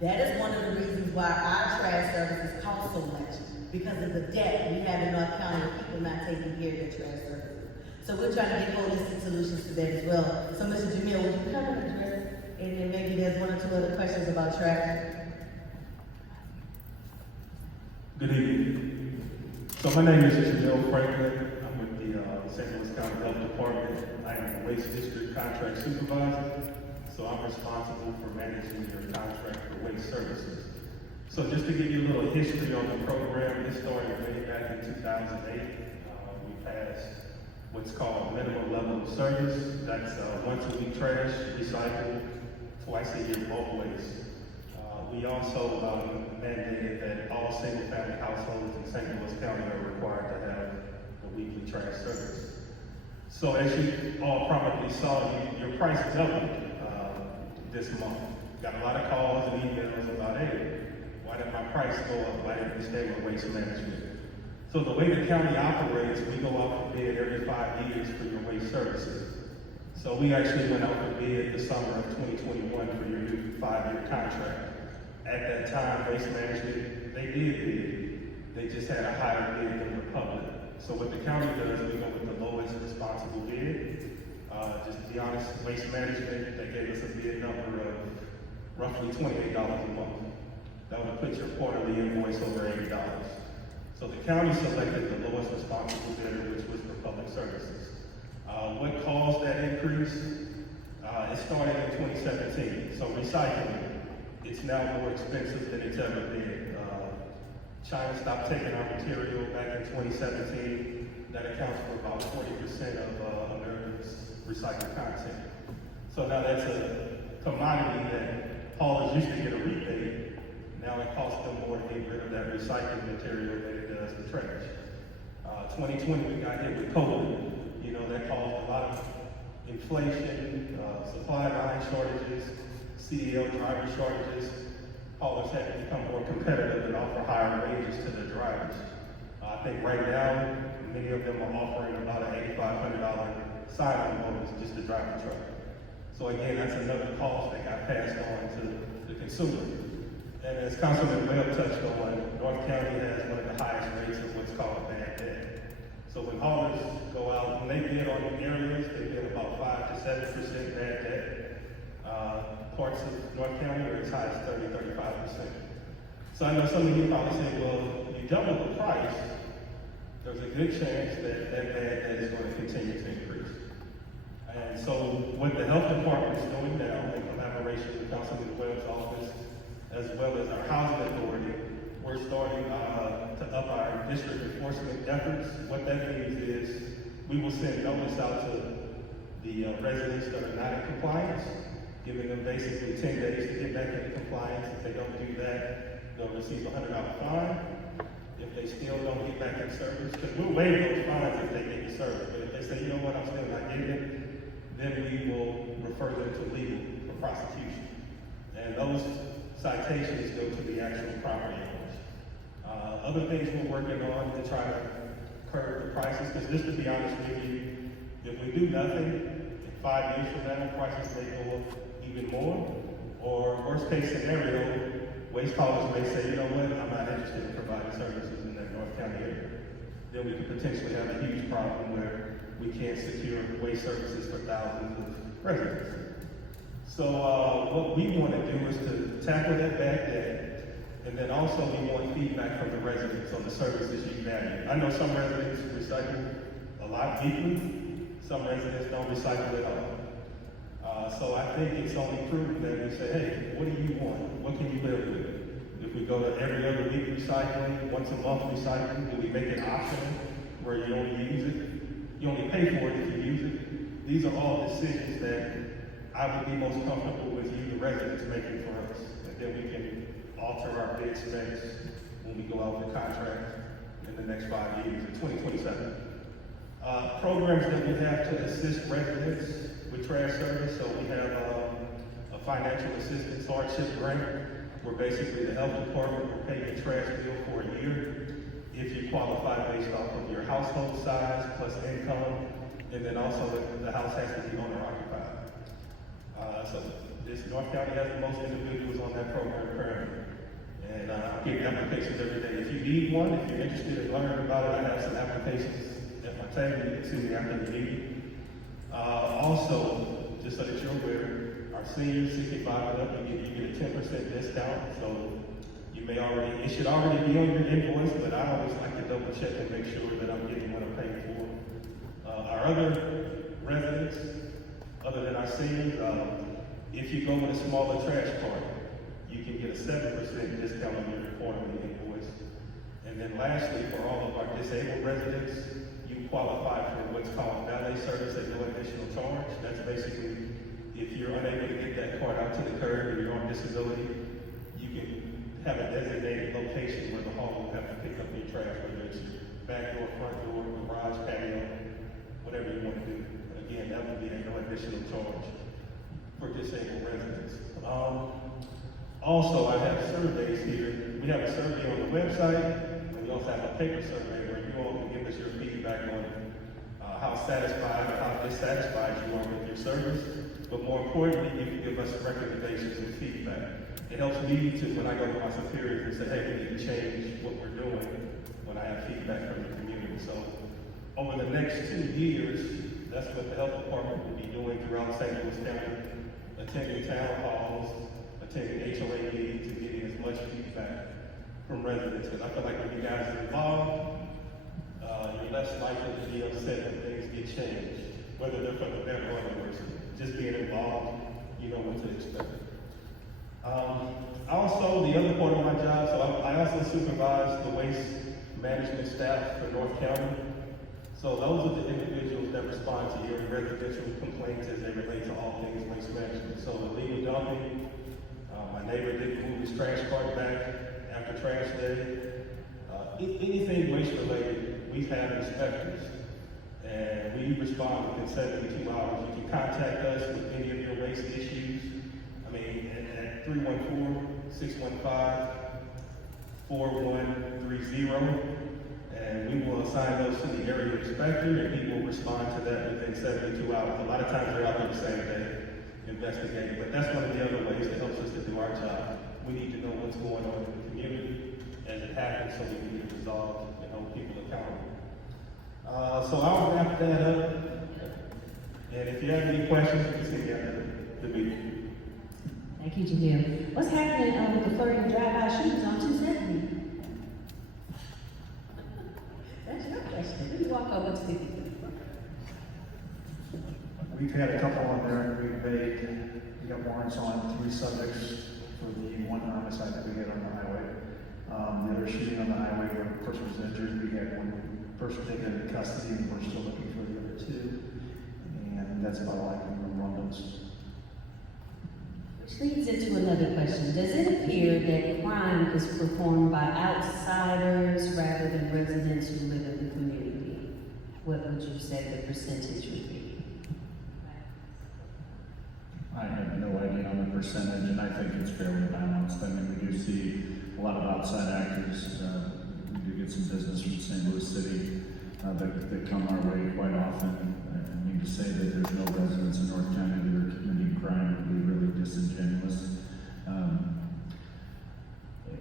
That is one of the reasons why our trash services cost so much, because of the debt we have in North County of people not taking care of their trash services. So we're trying to get holistic solutions to that as well. So Mr. Jamil, would you come and address, and then maybe there's one or two other questions about trash? Good evening. So my name is Jamil Franklin. I'm with the St. Louis County Health Department. I am the Waste District Contract Supervisor, so I'm responsible for managing your contract for waste services. So just to give you a little history on the program, this started way back in 2008. We passed what's called minimum level of service. That's once a week trash, recycle, twice a year bulk waste. We also mandated that all single-family households in St. Louis County are required to have a weekly trash service. So as you all probably saw, your price doubled this month. Got a lot of calls and emails about, hey, why did my price go up? Why didn't we stay with waste management? So the way the county operates, we go out for bid every 5 years for your waste services. So we actually went out for bid the summer of 2021 for your new 5-year contract. At that time, Waste Management, they did bid. They just had a higher bid than the public. So what the county does, we go with the lowest responsible bid. Just to be honest, Waste Management, they gave us a bid number of roughly $28 a month. That would put your quarterly invoice over $80. So the county selected the lowest responsible bidder, which was for public services. What caused that increase? It started in 2017. So recycling. It's now more expensive than it's ever been. China stopped taking our material back in 2017. That accounts for about 40% of America's recycled content. So now that's a commodity that haulers used to get a rebate. Now it costs them more to get rid of that recycled material than it does the trash. 2020 we got hit with COVID. You know, that caused a lot of inflation, supply line shortages, CDL driver shortages. Haulers had to become more competitive and offer higher wages to their drivers. I think right now, many of them are offering about an $8,500 sign-on bonus just to drive the truck. So again, that's another cost that got passed on to the consumer. And as Councilman Webb touched on, North County has one of the highest rates of what's called bad debt. So when haulers go out, when they bid on areas, they bid about 5 to 7% bad debt. Parts of North County are as high as 30-35%. So I know some of you probably say, well, you double the price, there's a good chance that that bad debt is going to continue to increase. And so what the health department is doing now, in collaboration with Councilman Webb's office, as well as our housing authority, we're starting to up our district enforcement efforts. What that means is we will send notice out to the residents that are not in compliance, giving them basically 10 days to get back into compliance. If they don't do that, they'll receive a $100 fine. If they still don't get back in service, because we'll waive those fines if they get in service. But if they say, you know what, I'm still not getting it, then we will refer them to legal for prosecution. And those citations go to the actual property owners. Other things we're working on to try to curb the prices, because just to be honest with you, if we do nothing, in 5 years from now, prices may go up even more. Or worst case scenario, waste haulers may say, you know what, I'm not interested in providing services in that North County area. Then we could potentially have a huge problem where we can't secure waste services for thousands of residents. So what we want to do is to tackle that bad debt, and then also we want feedback from the residents on the services you value. I know some residents recycle a lot weekly, some residents don't recycle at all. So I think it's only prudent that we say, hey, what do you want? What can you live with? If we go to every other week recycling, once a month recycling, do we make it optional where you only use it? You only pay for it if you use it. These are all decisions that I would be most comfortable with you, the residents, making for us. And then we can alter our bid specs when we go out for contract in the next 5 years, in 2027. Programs that we have to assist residents with trash service. So we have a financial assistance hardship grant, where basically the health department will pay your trash bill for a year if you qualify based off of your household size plus income, and then also the house has to be owner occupied. So this North County has the most individuals on that program currently. get applications every day. If you need one, if you're interested in learning about it, I have some applications at my table. You can see me after the meeting. Also, just so that you're aware, our seniors 65 and up, you get a 10% discount. So it should already be on your invoice, but I always like to double check and make sure that I'm getting what I'm paying for. Our other residents, other than our seniors, if you go with a smaller trash cart, you can get a 7% discount on your quarterly invoice. And then lastly, for all of our disabled residents, you qualify for what's called valet service at no additional charge. That's basically, if you're unable to get that cart out to the curb or you're on disability, you can have a designated location where the hall will have to pick up your trash, whether it's your back door, front door, garage, patio, whatever you want to do. But again, that would be at no additional charge for disabled residents. Also, I have surveys here. We have a survey on the website, and we also have a paper survey where you all can give us your feedback on how satisfied or how dissatisfied you are with your service. But more importantly, you can give us recommendations and feedback. It helps me to, when I go to my superiors and say, hey, we need to change what we're doing when I have feedback from the community. So over the next 2 years, that's what the health department will be doing throughout St. Louis County, attending town halls, attending HOA meetings, and getting as much feedback from residents. Because I feel like when you guys are involved, you're less likely to be upset when things get changed, whether they're for the better or the worse. Just being involved, you know what to expect. Also, the other part of my job, so I also supervise the waste management staff for North County. So those are the individuals that respond to your residential complaints as they relate to all things waste management. So illegal dumping, my neighbor didn't move his trash cart back after trash day. Anything waste related, we've had inspectors, and we respond within 72 hours. You can contact us with any of your waste issues. I mean, at 314-615-4130, and we will assign those to the area inspector, and he will respond to that within 72 hours. A lot of times they're out there the same day investigating, but that's one of the other ways that helps us to do our job. We need to know what's going on in the community as it happens so we can get it resolved and hold people accountable. So I'll wrap that up, and if you have any questions, you can see me after the meeting. Thank you, Jamil. What's happening with the flirting drive-by shootings on 270? That's your question. Who you walk over to? We've had a couple on there, we got warrants on 3 subjects for the one homicide that we had on the highway. The other shooting on the highway where a person was injured, we had one person taken into custody, and we're still looking for the other 2. And that's about all I can remember on those. Which leads into another question. Does it appear that crime is performed by outsiders rather than residents who live in the community? What would you say the percentage would be? I have no idea on the percentage, and I think it's fairly balanced. I mean, we do see a lot of outside actors. We do get some business from St. Louis City that come our way quite often. I mean, to say that there's no residents in North County that are committing crime would be really disingenuous.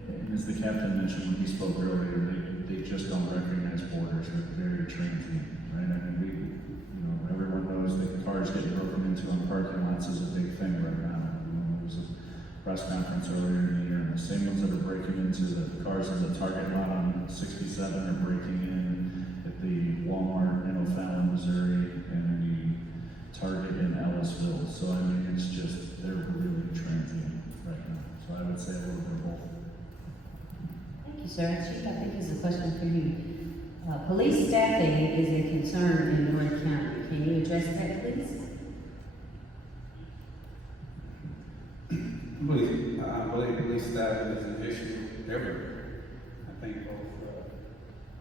And as the captain mentioned when he spoke earlier, they just don't recognize borders. They're very transient, right? I mean, everyone knows that cars getting broken into on parking lots is a big thing right now. There was a press conference earlier in the year, and the same ones that are breaking into the cars in the Target lot on 67 are breaking in at the Walmart in O'Fallon, Missouri, and the Target in Ellisville. So I mean, it's just, they're really transient right now. So I would say a little bit of both. Thank you, sir. Chief, I think it's a question for you. Police staffing is a concern in North County. Can you address that, please? I believe police staffing is an issue everywhere. I think both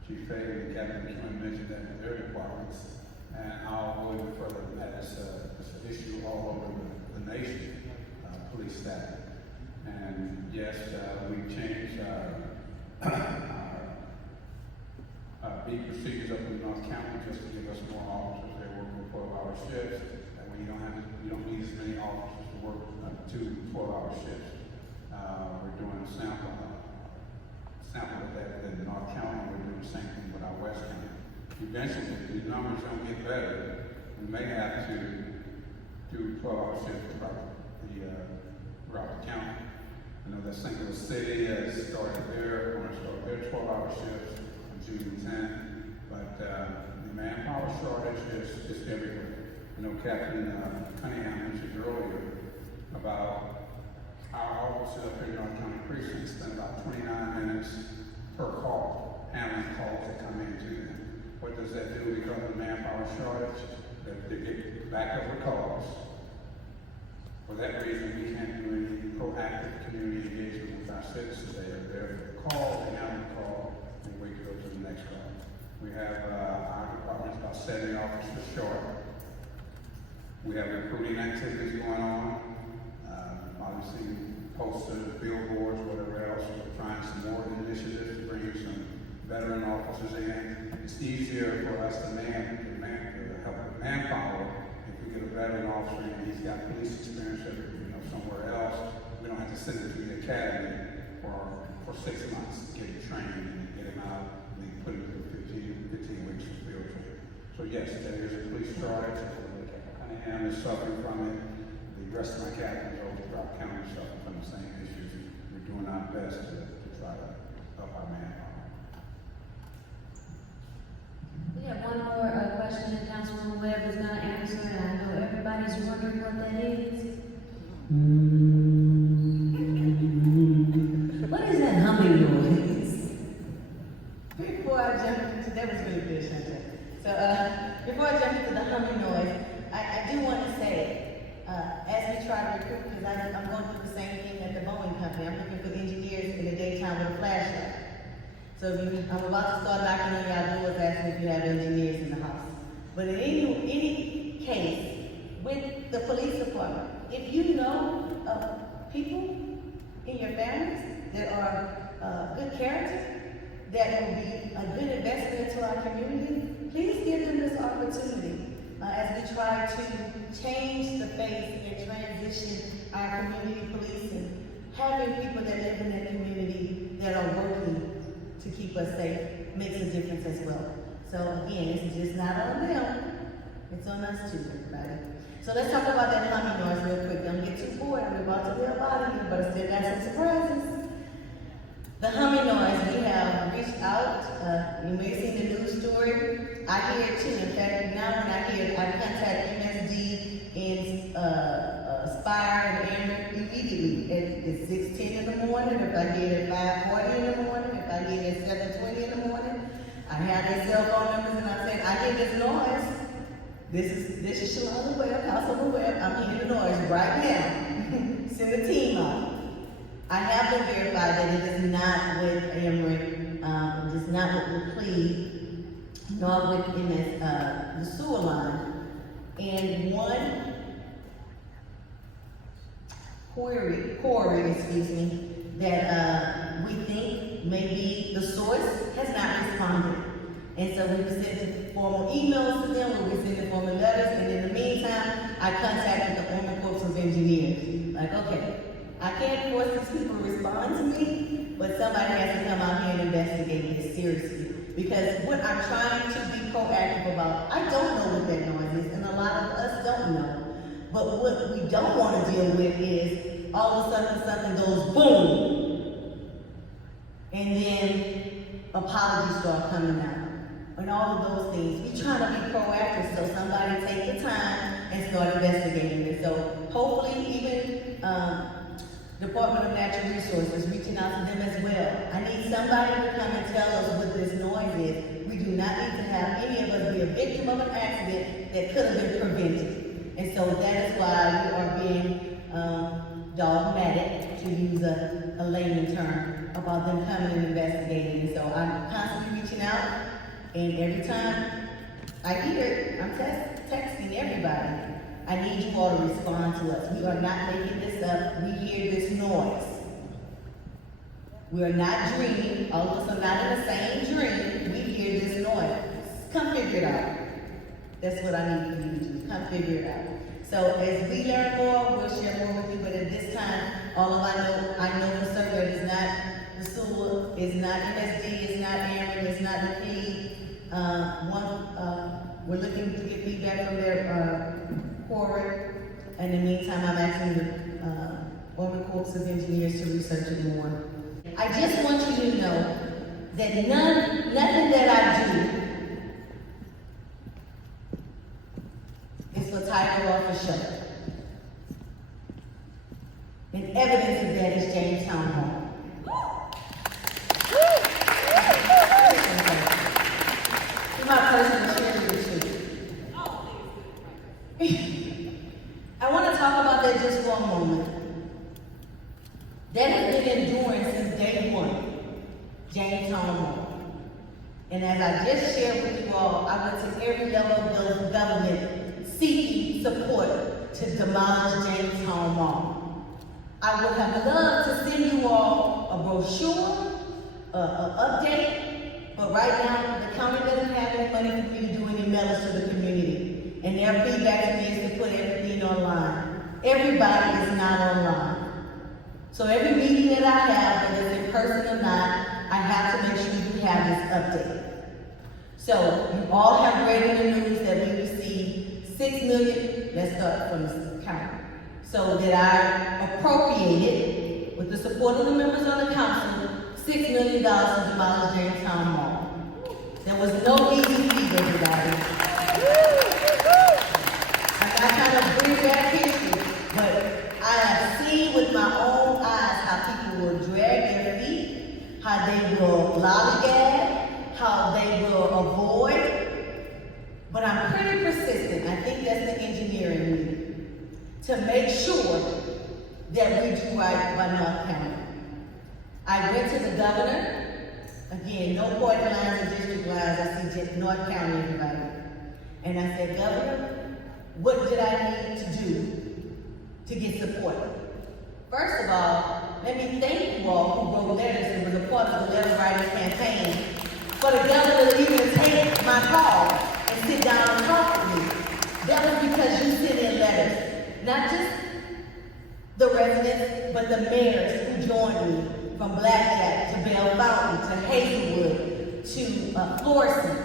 Chief Fagan and Captain Kim mentioned that in their departments, and I'll go even further than that. It's an issue all over the nation, police staffing. And yes, we've changed our beat procedures up in North County just to give us more officers. They work 12-hour shifts, and when you don't need as many officers to work 2 12-hour shifts. We're doing a sample eventually, if these numbers don't get better, we may have to do 12-hour shifts throughout the county. I know that St. Louis City has started their 12-hour shifts on June 10th, but the manpower shortage is everywhere. I know Captain Cunningham mentioned earlier about our officers up here in North County Precinct spend about 29 minutes per call, handling calls that come in to them. What does that do because of the manpower shortage? They get backup calls. For that reason, we can't do any proactive community engagement with our citizens. They are there for the call, they have the call, and we go to the next call. We have our department's about 70 officers short. We have recruiting activities going on. Obviously, posters, billboards, whatever else. We're trying some more initiatives to bring some veteran officers in. It's easier for us to help with manpower. If we get a veteran officer and he's got police experience somewhere else, we don't have to send him to the academy for 6 months to get him trained and get him out and then put him through 15 weeks of field training. So yes, there is a police shortage. Cunningham is suffering from it. The rest of my captains over throughout the county suffer from the same issues. We're doing our best to try to help our manpower. We have one more question that Councilwoman Webb is going to answer, and I know everybody's wondering what that is. What is that humming noise? Before I jump into, that was really good, Chantel. So, before I jump into the humming noise, I do want to say, as we try to recruit, because I'm going through the same thing at the Boeing company. I'm looking for engineers in the daytime with a flashlight. So I'm about to start knocking on y'all doors asking if you have engineers in the house. But in any case, with the police department, if you know people in your families that are good character, that will be a good investment into our community, please give them this opportunity as we try to change the face and transition our community policing. Having people that live in that community that are working to keep us safe makes a difference as well. So again, it's just not on them, it's on us too, everybody. So let's talk about that humming noise real quick. Don't get too bored, we're about to be out of here, but I still got some surprises. The humming noise, we have reached out, you may have seen the news story. I hear it too. In fact, now when I hear it, I contact MSD and Spire and Amber immediately at 6:10 in the morning. If I get it at 5:40 in the morning, if I get it at 7:20 in the morning, I have their cell phone numbers and I say, I hear this noise. This is Shalonda Webb, Councilwoman Webb. I'm hearing the noise right now. Send a team out. I have been verified that it is not with Emory, it is not with the plea, nor with the sewer line. And one query, that we think maybe the source has not responded. And so we sent formal emails to them, we sent formal letters, and in the meantime, I contacted the Army Corps of Engineers. Like, okay, I can't force these people to respond to me, but somebody has to come out here and investigate this seriously. Because what I'm trying to be proactive about, I don't know what that noise is, and a lot of us don't know. But what we don't want to deal with is all of a sudden something goes boom, and then apologies start coming out, and all of those things. We try to be proactive, so somebody take the time and start investigating it. So hopefully, even Department of Natural Resources reaching out to them as well. I need somebody to come and tell us what this noise is. We do not need to have any of us be a victim of an accident that could have been prevented. And so that is why we are being dogmatic, to use a layman term, about them coming and investigating. And so I'm constantly reaching out, and every time I hear it, I'm texting everybody. I need you all to respond to us. We are not making this up. We hear this noise. We are not dreaming. All of us are not in the same dream. We hear this noise. Come figure it out. That's what I need for you to do. Come figure it out. So as we learn more, we'll share more with you. But at this time, all of I know for certain that it's not the sewer, it's not MSD, it's not Aaron, it's not the plea. we're looking to get feedback from their, quarry. In the meantime, I'm asking the, Army Corps of Engineers to research it more. I just want you to know that nothing that I do is for title or for show. And evidence of that is Jamestown Hall. It's my personal sharing with you. I want to talk about that just for a moment. That has been enduring since day one, Jamestown Hall. And as I just shared with you all, I went to every level of government seeking support to demolish Jamestown Mall. I would have loved to send you all a brochure, an update, but right now the county doesn't have any money for me to do any mailings to the community. And their feedback to me is to put everything online. Everybody is not online. So every meeting that I have, whether it's in person or not, I have to make sure you have this update. So you all have read in the news that we received $6 million, let's start from the county. So that I appropriated, with the support of the members on the council, $6 million to demolish Jamestown Mall. There was no easy feat, everybody. I'm not trying to bring back history, but I have seen with my own eyes how people will drag their feet, how they will lollygag, how they will avoid. But I'm pretty persistent. I think that's the engineering in me, to make sure that we do right by North County. I went to the governor, again, no party lines or district lines, I see just North County, everybody. And I said, Governor, what did I need to do to get support? First of all, let me thank you all who wrote letters and was a part of the letter writing campaign for the governor to even take my call and sit down and talk with me. That was because you sent in letters, not just the residents, but the mayors who joined me, from Blackjack to Bell Fountain to Hazelwood to Florissant,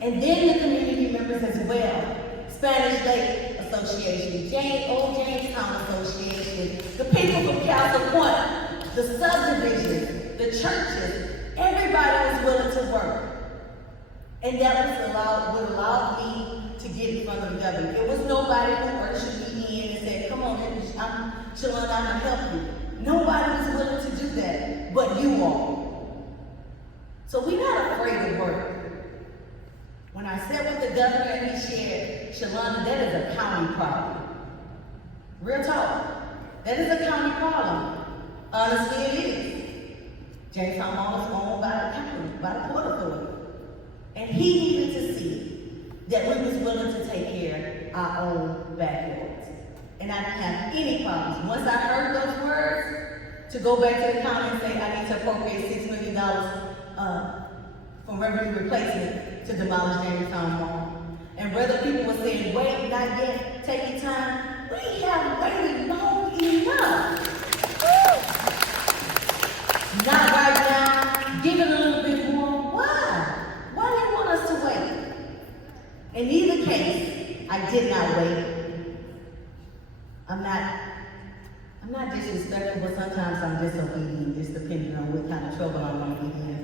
and then the community members as well. Spanish Lake Association, Old Jamestown Association, the people from Castle Point, the subdivisions, the churches, everybody was willing to work. And that would allow me to get in front of the government. It was nobody who ushered me in and said, come on, I'm chilling, I'm gonna help you. Nobody was willing to do that, but you all. So we're not afraid of work. When I sat with the governor and he shared, Shalonda, that is a county problem. Real talk. That is a county problem. Honestly, it is. Jamestown Mall is owned by the county, by the Port Authority. And he needed to see that we was willing to take care of our own backyards. And I didn't have any problems. Once I heard those words, to go back to the county and say, I need to appropriate $6 million from revenue replacement to demolish Jamestown Mall. And whether people were saying, wait, not yet, take your time, we have waited long enough. Not right now, give it a little bit more. Why? Why do you want us to wait? In either case, I did not wait. I'm not disrespectful, but sometimes I'm disobedient, just depending on what kind of trouble I'm going to be in.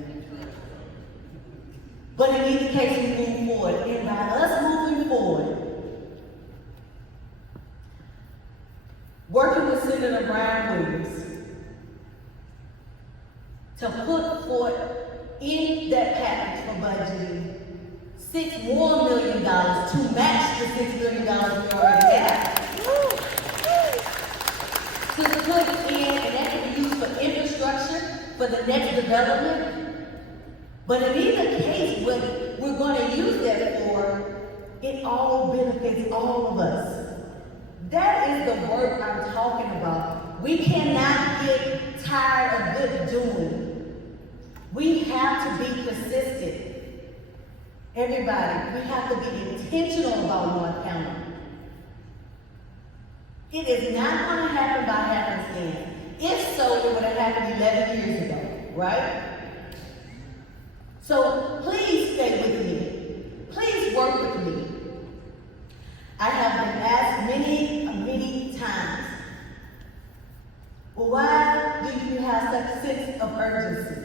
But in either case, we move forward. And by us moving forward, working with Senator Brian Williams to put forth in that package for budgeting $6 more million to match the $6 million we already have. To put in, and that can be used for infrastructure, for the next development. But in either case, what we're going to use that for, it all benefits all of us. That is the work I'm talking about. We cannot get tired of good doing. We have to be persistent. Everybody, we have to be intentional about North County. It is not going to happen by happenstance. If so, it would have happened 11 years ago, right? So please stay with me. work with me. I have been asked many times, well, why do you have such a sense of urgency?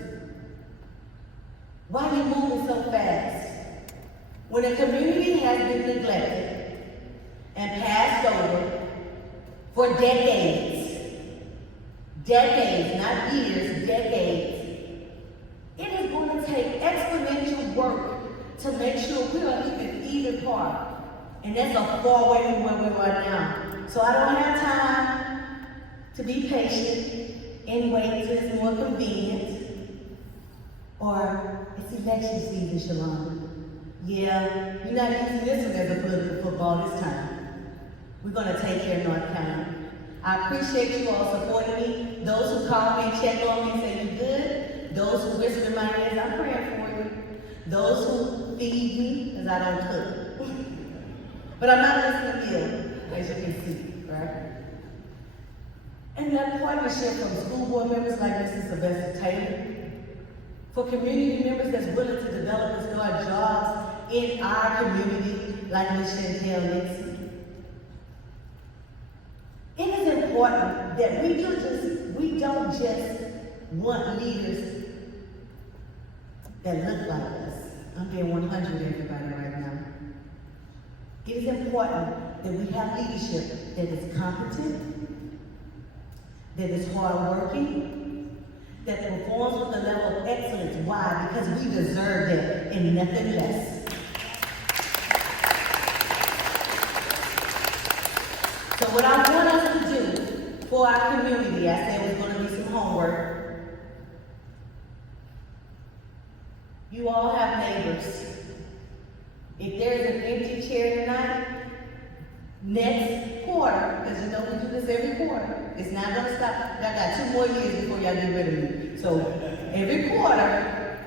Why are you moving so fast? When a community has been neglected and passed over for decades, not years, decades, it is going to take exponential work to make sure we are even part. And that's a far away from where we are now. So I don't have time to be patient and wait till it's more convenient. Or it's election season, Shalom. Yeah, you're not using this one as a political football this time. We're gonna take care of North County. I appreciate you all supporting me. Those who call me and check on me and say you're good. Those who whisper in my ears, I'm praying for you. Those who feed me, because I don't cook. But I'm not listening to you, as you can see, right? And that partnership from school board members like Mrs. Sylvester Taylor, for community members that's willing to develop and start jobs in our community, like Ms. Chantel Nixon. It is important that we don't just want leaders that look like us. I'm being 100 everybody right now. It is important that we have leadership that is competent, that is hardworking, that performs with a level of excellence. Why? Because we deserve that and nothing less. So what I want us to do for our community, I said it was going to be some homework. You all have neighbors. If there's an empty chair tonight, next quarter, because you know we do this every quarter, it's not gonna stop. Y'all got 2 more years before y'all get rid of me. So every quarter,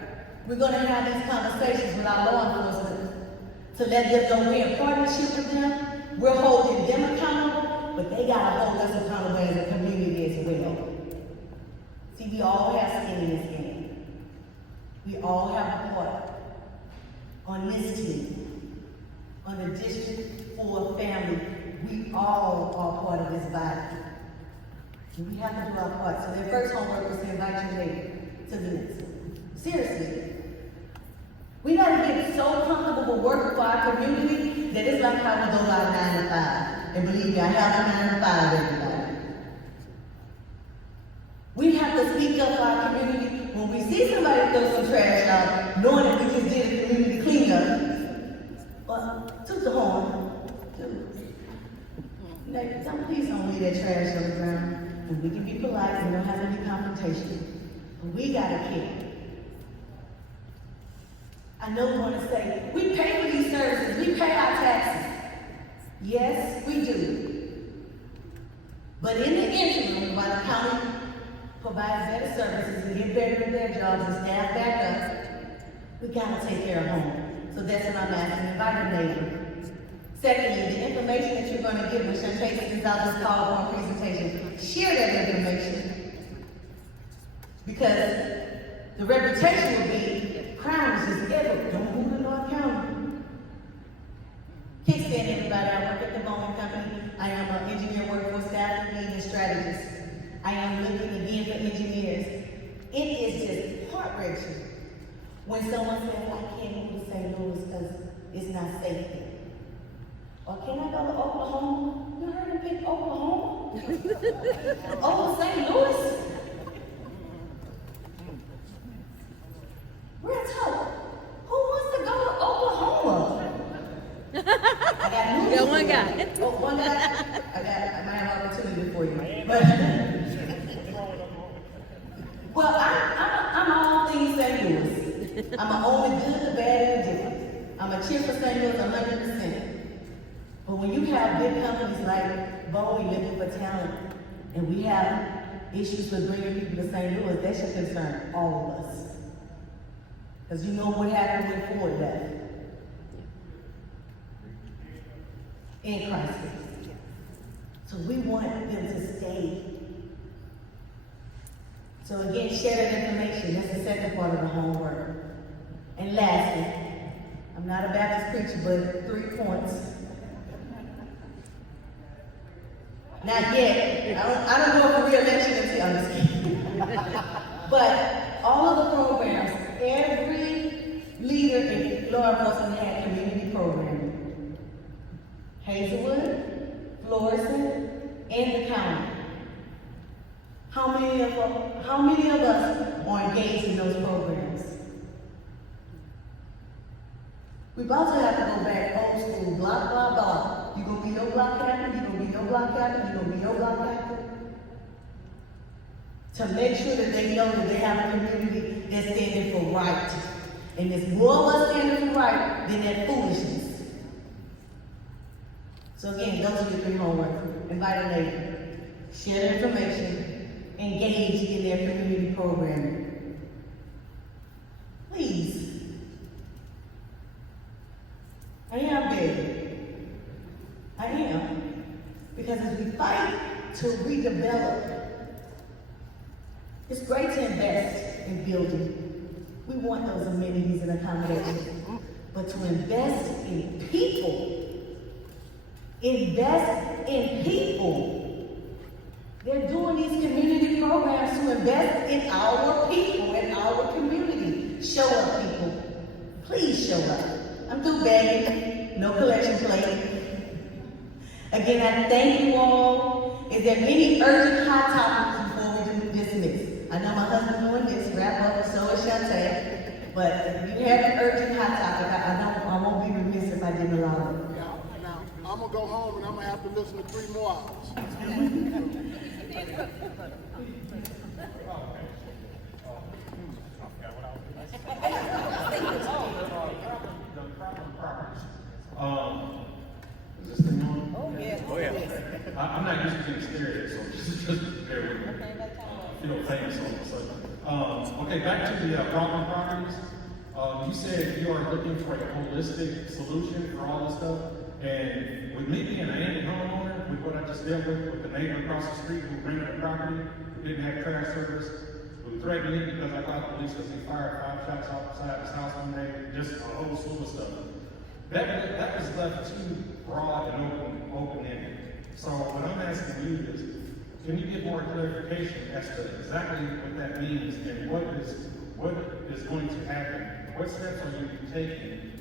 we're gonna have these conversations with our law enforcement to let them know we're in partnership with them. We're holding them accountable, but they gotta hold us accountable as a community as well. See, we all have skin in this game. We all have a part on this team, on the District 4 family. We all are part of this body. And we have to do our part. So their first homework was to invite you later to the next one. Seriously. We gotta get so comfortable with working for our community that it's like how we go out 9 to 5. And believe me, I have a 9 to 5 everybody. We have to speak up for our community. When we see somebody throw some trash out, knowing that we just did a community cleanup, well, took the horn. Please don't leave that trash on the ground. And we can be polite and don't have any confrontation. But we gotta care. I know we want to say, we pay for these services, we pay our taxes. Yes, we do. But in the interim, while the county provides better services and get better at their jobs and staff back up, we gotta take care of home. So that's what I'm asking, invite a neighbor. Secondly, the information that you're gonna get when Shantae sends out this PowerPoint presentation, share that information. Because the reputation will be, crime is just ever, don't move to North County. Kickstand everybody, I work at the Boeing Company. I am an engineer workforce staff lead and strategist. I am looking again for engineers. It is just heart-wrenching when someone says, I can't move to St. Louis because it's not safe there. Or can I go to Oklahoma? You heard him pick Oklahoma? Over St. Louis? Real talk. Who wants to go to Oklahoma? I got news. Got one guy. Oh, one guy? I might have opportunity for you. But, well, I'm all things St. Louis. I'm a only good, the bad, and the different. I'm a cheer for St. Louis 100%. But when you have big companies like Boeing looking for talent, and we have issues with bringing people to St. Louis, that should concern all of us. Because you know what happened when Ford left. In crisis. So we want them to stay. So again, share that information. That's the second part of the homework. And lastly, I'm I'm not a Baptist preacher, but 3 points. Not yet. I don't go for re-election until I'm just kidding. But all of the programs, every leader in law enforcement had community programming. Hazelwood, Florissant, and the county. How many of us are engaged in those programs? We're about to have to go back old school, blah, blah, blah. You gonna be your block captain, you gonna be your block captain, you gonna be your block captain. To make sure that they know that they have a community that's standing for right. And there's more of us standing for right than that foolishness. So again, those are your 3 homework. Invite a neighbor, share information, engage in their community programming. Please. I am big. I am. Because as we fight to redevelop, it's great to invest in building. We want those amenities and accommodations. But to invest in people, they're doing these community programs to invest in our people, in our community. Show up, people. Please show up. I'm through begging, no collection plate. Again, I thank you all. Is there any urgent hot topics before we do dismiss? I know my husband doing this, wrap up, so is Shantae. But if you have an urgent hot topic, I won't be remiss if I didn't allow it. Now, I'm gonna go home and I'm gonna have to listen to 3 more hours. Is this thing on? Oh, yeah. I'm not used to getting stared at, so just bear with me. I feel famous all of a sudden. Okay, back to the problem properties. You said you are looking for a holistic solution for all this stuff. And with me being an Andy homeowner, with what I just dealt with the neighbor across the street who rented a property, who didn't have trash service, who threatened me because I called the police because he fired 5 shots outside his house one day, just a whole slew of stuff. That was left too broad and open-ended. So what I'm asking you is, can you get more clarification as to exactly what that means and what is going to happen? What steps are you taking?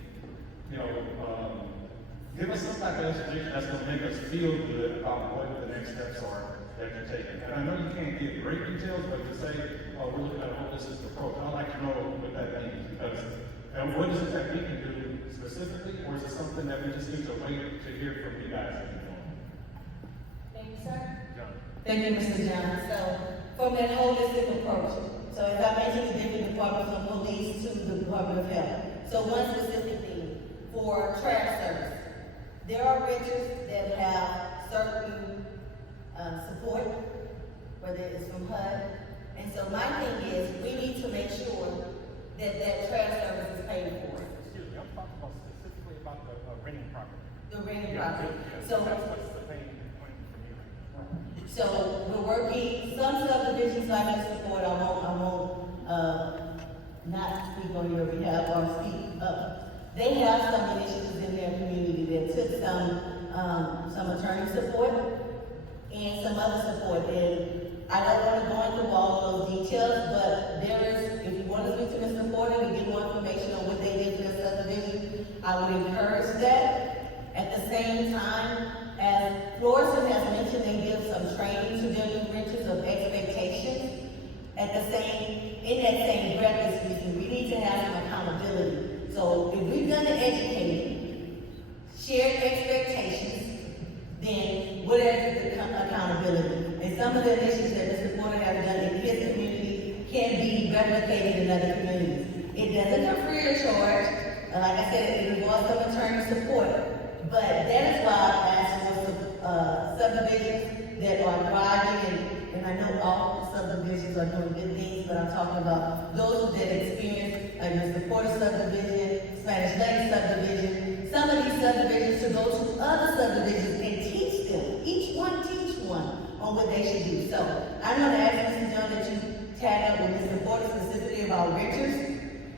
Give us some type of explanation that's going to make us feel good about what the next steps are that you're taking. And I know you can't give great details, but to say, oh, we're looking at a holistic approach, I'd like to know what that means. Because, and what is it that we can do specifically, or is it something that we just need to wait to hear from you guys? Thank you, sir. Thank you, Mr. John. So, from that holistic approach, so as I mentioned, the different departments from police to the Department of Health. So one specific thing for trash service. There are renters that have certain support, whether it's from HUD. And so my thing is, we need to make sure that trash service is paid for. Excuse me, I'm talking about specifically about the renting property. The renting property. So that's what's the main point for me right now. So we're working, some subdivisions like this support, I won't not speak on your behalf or speak up. They have some initiatives in their community that took some attorney support and some other support. And I don't want to go into all of those details, but there is, if you want to speak to the supporter to get more information on what they did for the subdivision, I would encourage that. At the same time, as Florissant has mentioned, they give some training to their new renters of expectations. In that same breath, we need to have some accountability. So if we're gonna educate, share expectations, then what is the accountability? And some of the initiatives that Mr. Porter has done in his community can be replicated in other communities. It doesn't come free of charge. Like I said, it involves some attorney support. But that is why I asked for subdivisions that are thriving, and I know all subdivisions are doing good things, but I'm talking about those that experience, like Mr. Porter subdivision, Spanish Lake subdivision, some of these subdivisions to go to other subdivisions and teach them, each one on what they should do. So I'm going to ask Mr. John that you tag up with Mr. Porter specifically about renters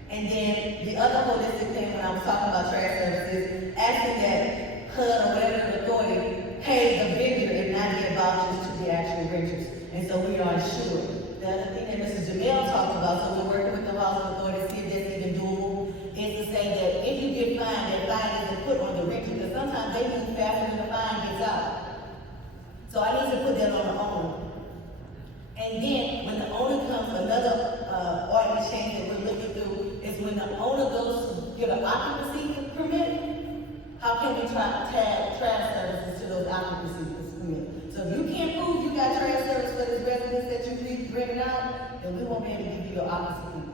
And then the other holistic thing when I was talking about trash services, asking that HUD or whatever authority pay the vendor and not give vouchers to the actual renters. And so we are insured. The other thing that Mrs. Jamel talked about, so we're working with the housing authority to see if that's even doable, is to say that if you get fined, that fine isn't put on the renter, because sometimes they move faster than the fine gets out. So I need to put that on the owner. And then, when the owner comes, another ordinance change that we're looking through is when the owner goes to get an occupancy permit, how can we tag trash services to those occupancy permits? So if you can't prove you got trash service for this residence that you rented out, then we won't be able to give you your occupancy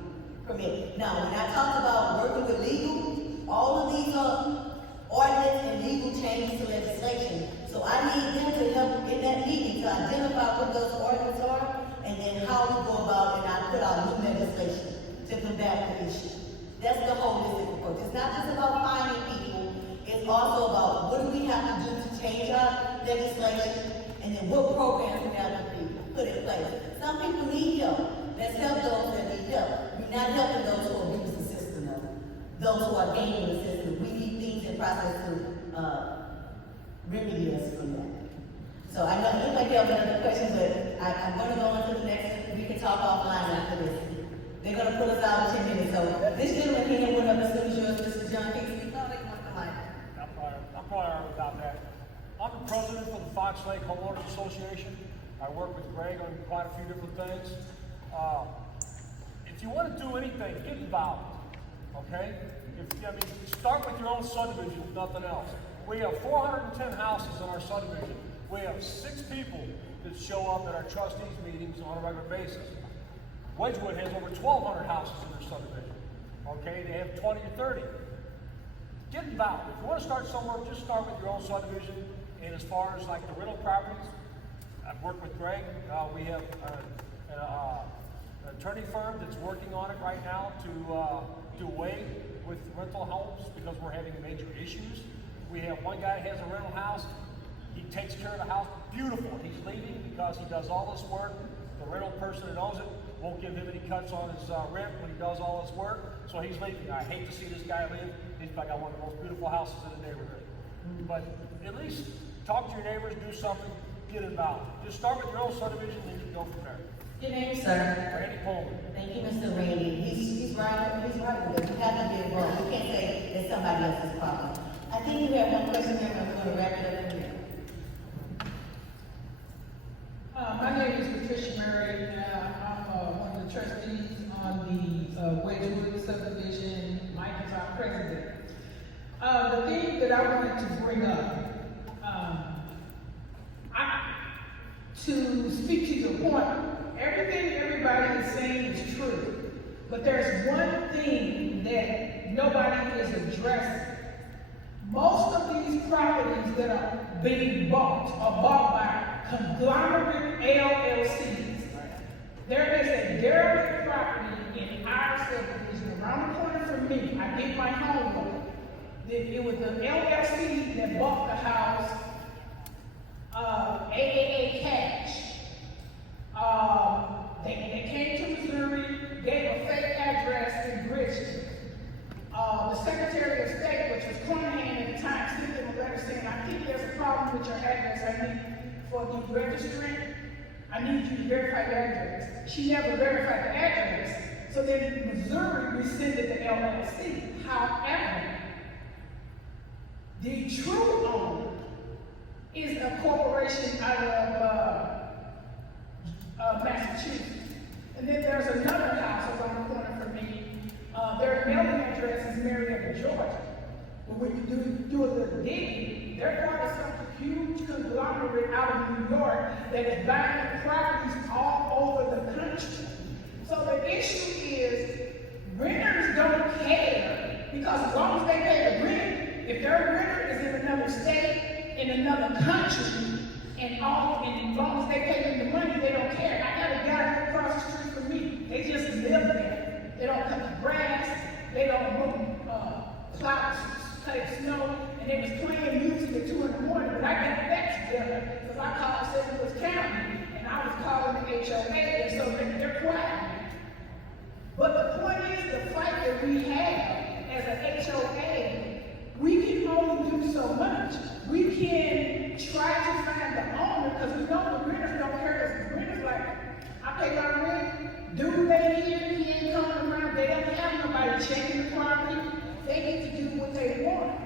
permit. Now, when I talked about working with legal, all of these are ordinance and legal changes to legislation. So I need them to help in that meeting to identify what those ordinances are, and then how we go about and I put out new legislation to combat the issue. That's the holistic approach. It's not just about finding people, it's also about what do we have to do to change our legislation, and then what programs we have to put in place. Some people need help. Let's help those that need help. We're not helping those who abuse the system, though. Those who are gaming the system. We need things in process to remedy us from that. So I know you might have another question, but I'm going to go on to the next. We can talk offline after this. They're going to pull us out in 10 minutes. So this gentleman here, what up, the student yours, Mr. John Casey? No, they want the mic. I'm probably about that. I'm the president for the Fox Lake Homeowners Association. I work with Greg on quite a few different things. If you want to do anything, get involved. Okay? Start with your own subdivision, if nothing else. We have 410 houses in our subdivision. We have 6 people that show up at our trustees meetings on a regular basis. Wedgewood has over 1,200 houses in their subdivision. Okay, they have 20 or 30. Get involved. If you want to start somewhere, just start with your own subdivision. And as far as like the rental properties, I've worked with Greg. We have an attorney firm that's working on it right now to do away with rental homes because we're having major issues. We have one guy that has a rental house. He takes care of the house, beautiful. He's leaving because he does all this work. The rental person that owns it won't give him any cuts on his rent when he does all this work, so he's leaving. I hate to see this guy leave. He's got one of the most beautiful houses in the neighborhood. But at least talk to your neighbors, do something, get involved. Just start with your own subdivision, and then you can go from there. Your name, sir? Randy Coleman. Thank you, Mr. Randy. He's right with it. You have to be involved. You can't say it's somebody else's problem. I think you have one question here, and I'm going to wrap it up from there. My name is Patricia Murray, and I'm one of the trustees on the Wedgewood subdivision. Mike is our president. The thing that I wanted to bring up, to speak to your point, everything everybody is saying is true, but there's one thing that nobody is addressing. Most of these properties that are being bought are bought by conglomerate LLCs. There is a derelict property in our subdivision around the corner from me. I did my homework. It was the LLC that bought the house, AAA Cash. They came to Missouri, gave a fake address in Bridgeton. The Secretary of State, which was Cornahan at the time, sent them a letter saying, I think there's a problem with your address. I need for the registering. I need you to verify the address. She never verified the address. So then Missouri rescinded the LLC. However, the true owner is a corporation out of Massachusetts. And then there's another house around the corner from me. Their mailing address is Marietta, Georgia. But when you do a little digging, they're part of some huge conglomerate out of New York that is buying properties all over the country. So the issue is renters don't care because as long as they pay the rent, if their renter is in another state, in another country, and as long as they pay them the money, they don't care. I got a guy across the street from me. They just live there. They don't cut the grass. They don't move plow, take snow. And they was playing music at 2 in the morning. But I got that together because I called St. Louis County and I was calling the HOA, and so they're quiet. But the point is, the fight right that we have as a HOA, we can only do so much. We can try to find the owner, because we know the renters don't care, because renters like, I pay my rent, do they here, he ain't coming around, they don't have nobody checking the property, they get to do what they want.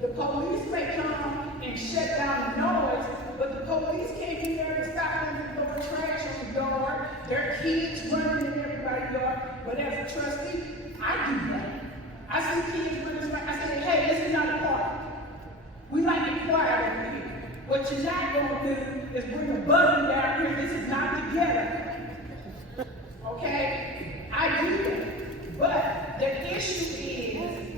The police may come and shut down the noise, but the police can't be there to stop them from throwing trash on the yard, their kids running in everybody's yard. But as a trustee, I do that. I see kids running, I say, hey, this is not a park. We like it quiet over here. What you're not gonna do is bring a buggy down here. This is not together. Okay? I do that. But the issue is,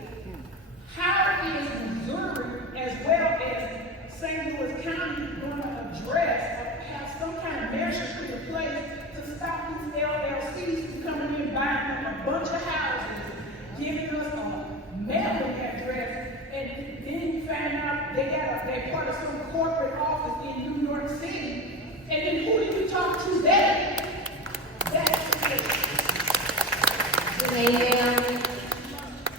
how is Missouri, as well as St. Louis County, going to address or have some kind of measure put in place to stop these LLCs from coming in, buying them a bunch of houses, giving us a mailing address, and then you find out they're part of some corporate office in New York City, and then who do you talk to there? That's the issue. Amen.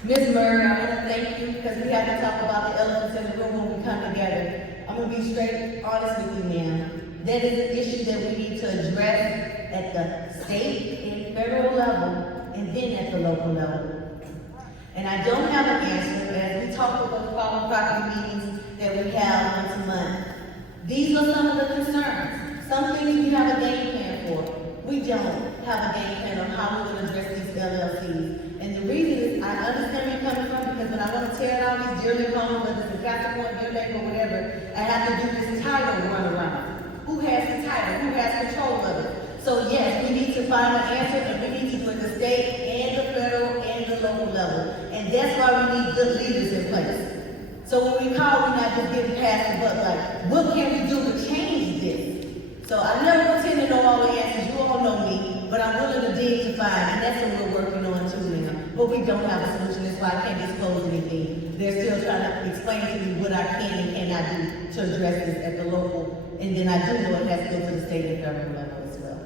Ms. Murray, I want to thank you because we have to talk about the elephants in the room when we come together. I'm going to be straight honest with you, ma'am. That is an issue that we need to address at the state and federal level and then at the local level. And I don't have an answer as we talk about the following property meetings that we have once a month. These are some of the concerns. Some things we have a game plan for. We don't have a game plan on how we're going to address these LLCs. And the reason is, I understand where you're coming from, because when I want to tear down these dearly homes, whether it's a Castle Point, Deer Lake, or whatever, I have to do this title run around. Who has the title? Who has control of it? So yes, we need to find an answer, and we need to do it at the state and the federal and the local level. And that's why we need good leaders in place. So when we call, we're not just getting past the buck, like, what can we do to change this? So I never pretend to know all the answers, you all know me, but I'm willing to dig to find, and that's what we're working on too now. But we don't have a solution, that's why I can't disclose anything. They're still trying to explain to me what I can and cannot do to address this at the local, and then I do know it has to go to the state and federal level as well.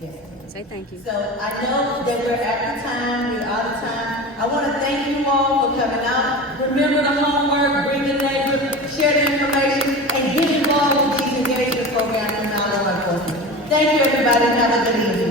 Yes. Say thank you. So I know that we're at the time, we're out of time. I want to thank you all for coming out. Remember the homework, bring your neighbors, share the information, and get involved with these engagement programs in our law enforcement. Thank you, everybody, and have a good evening.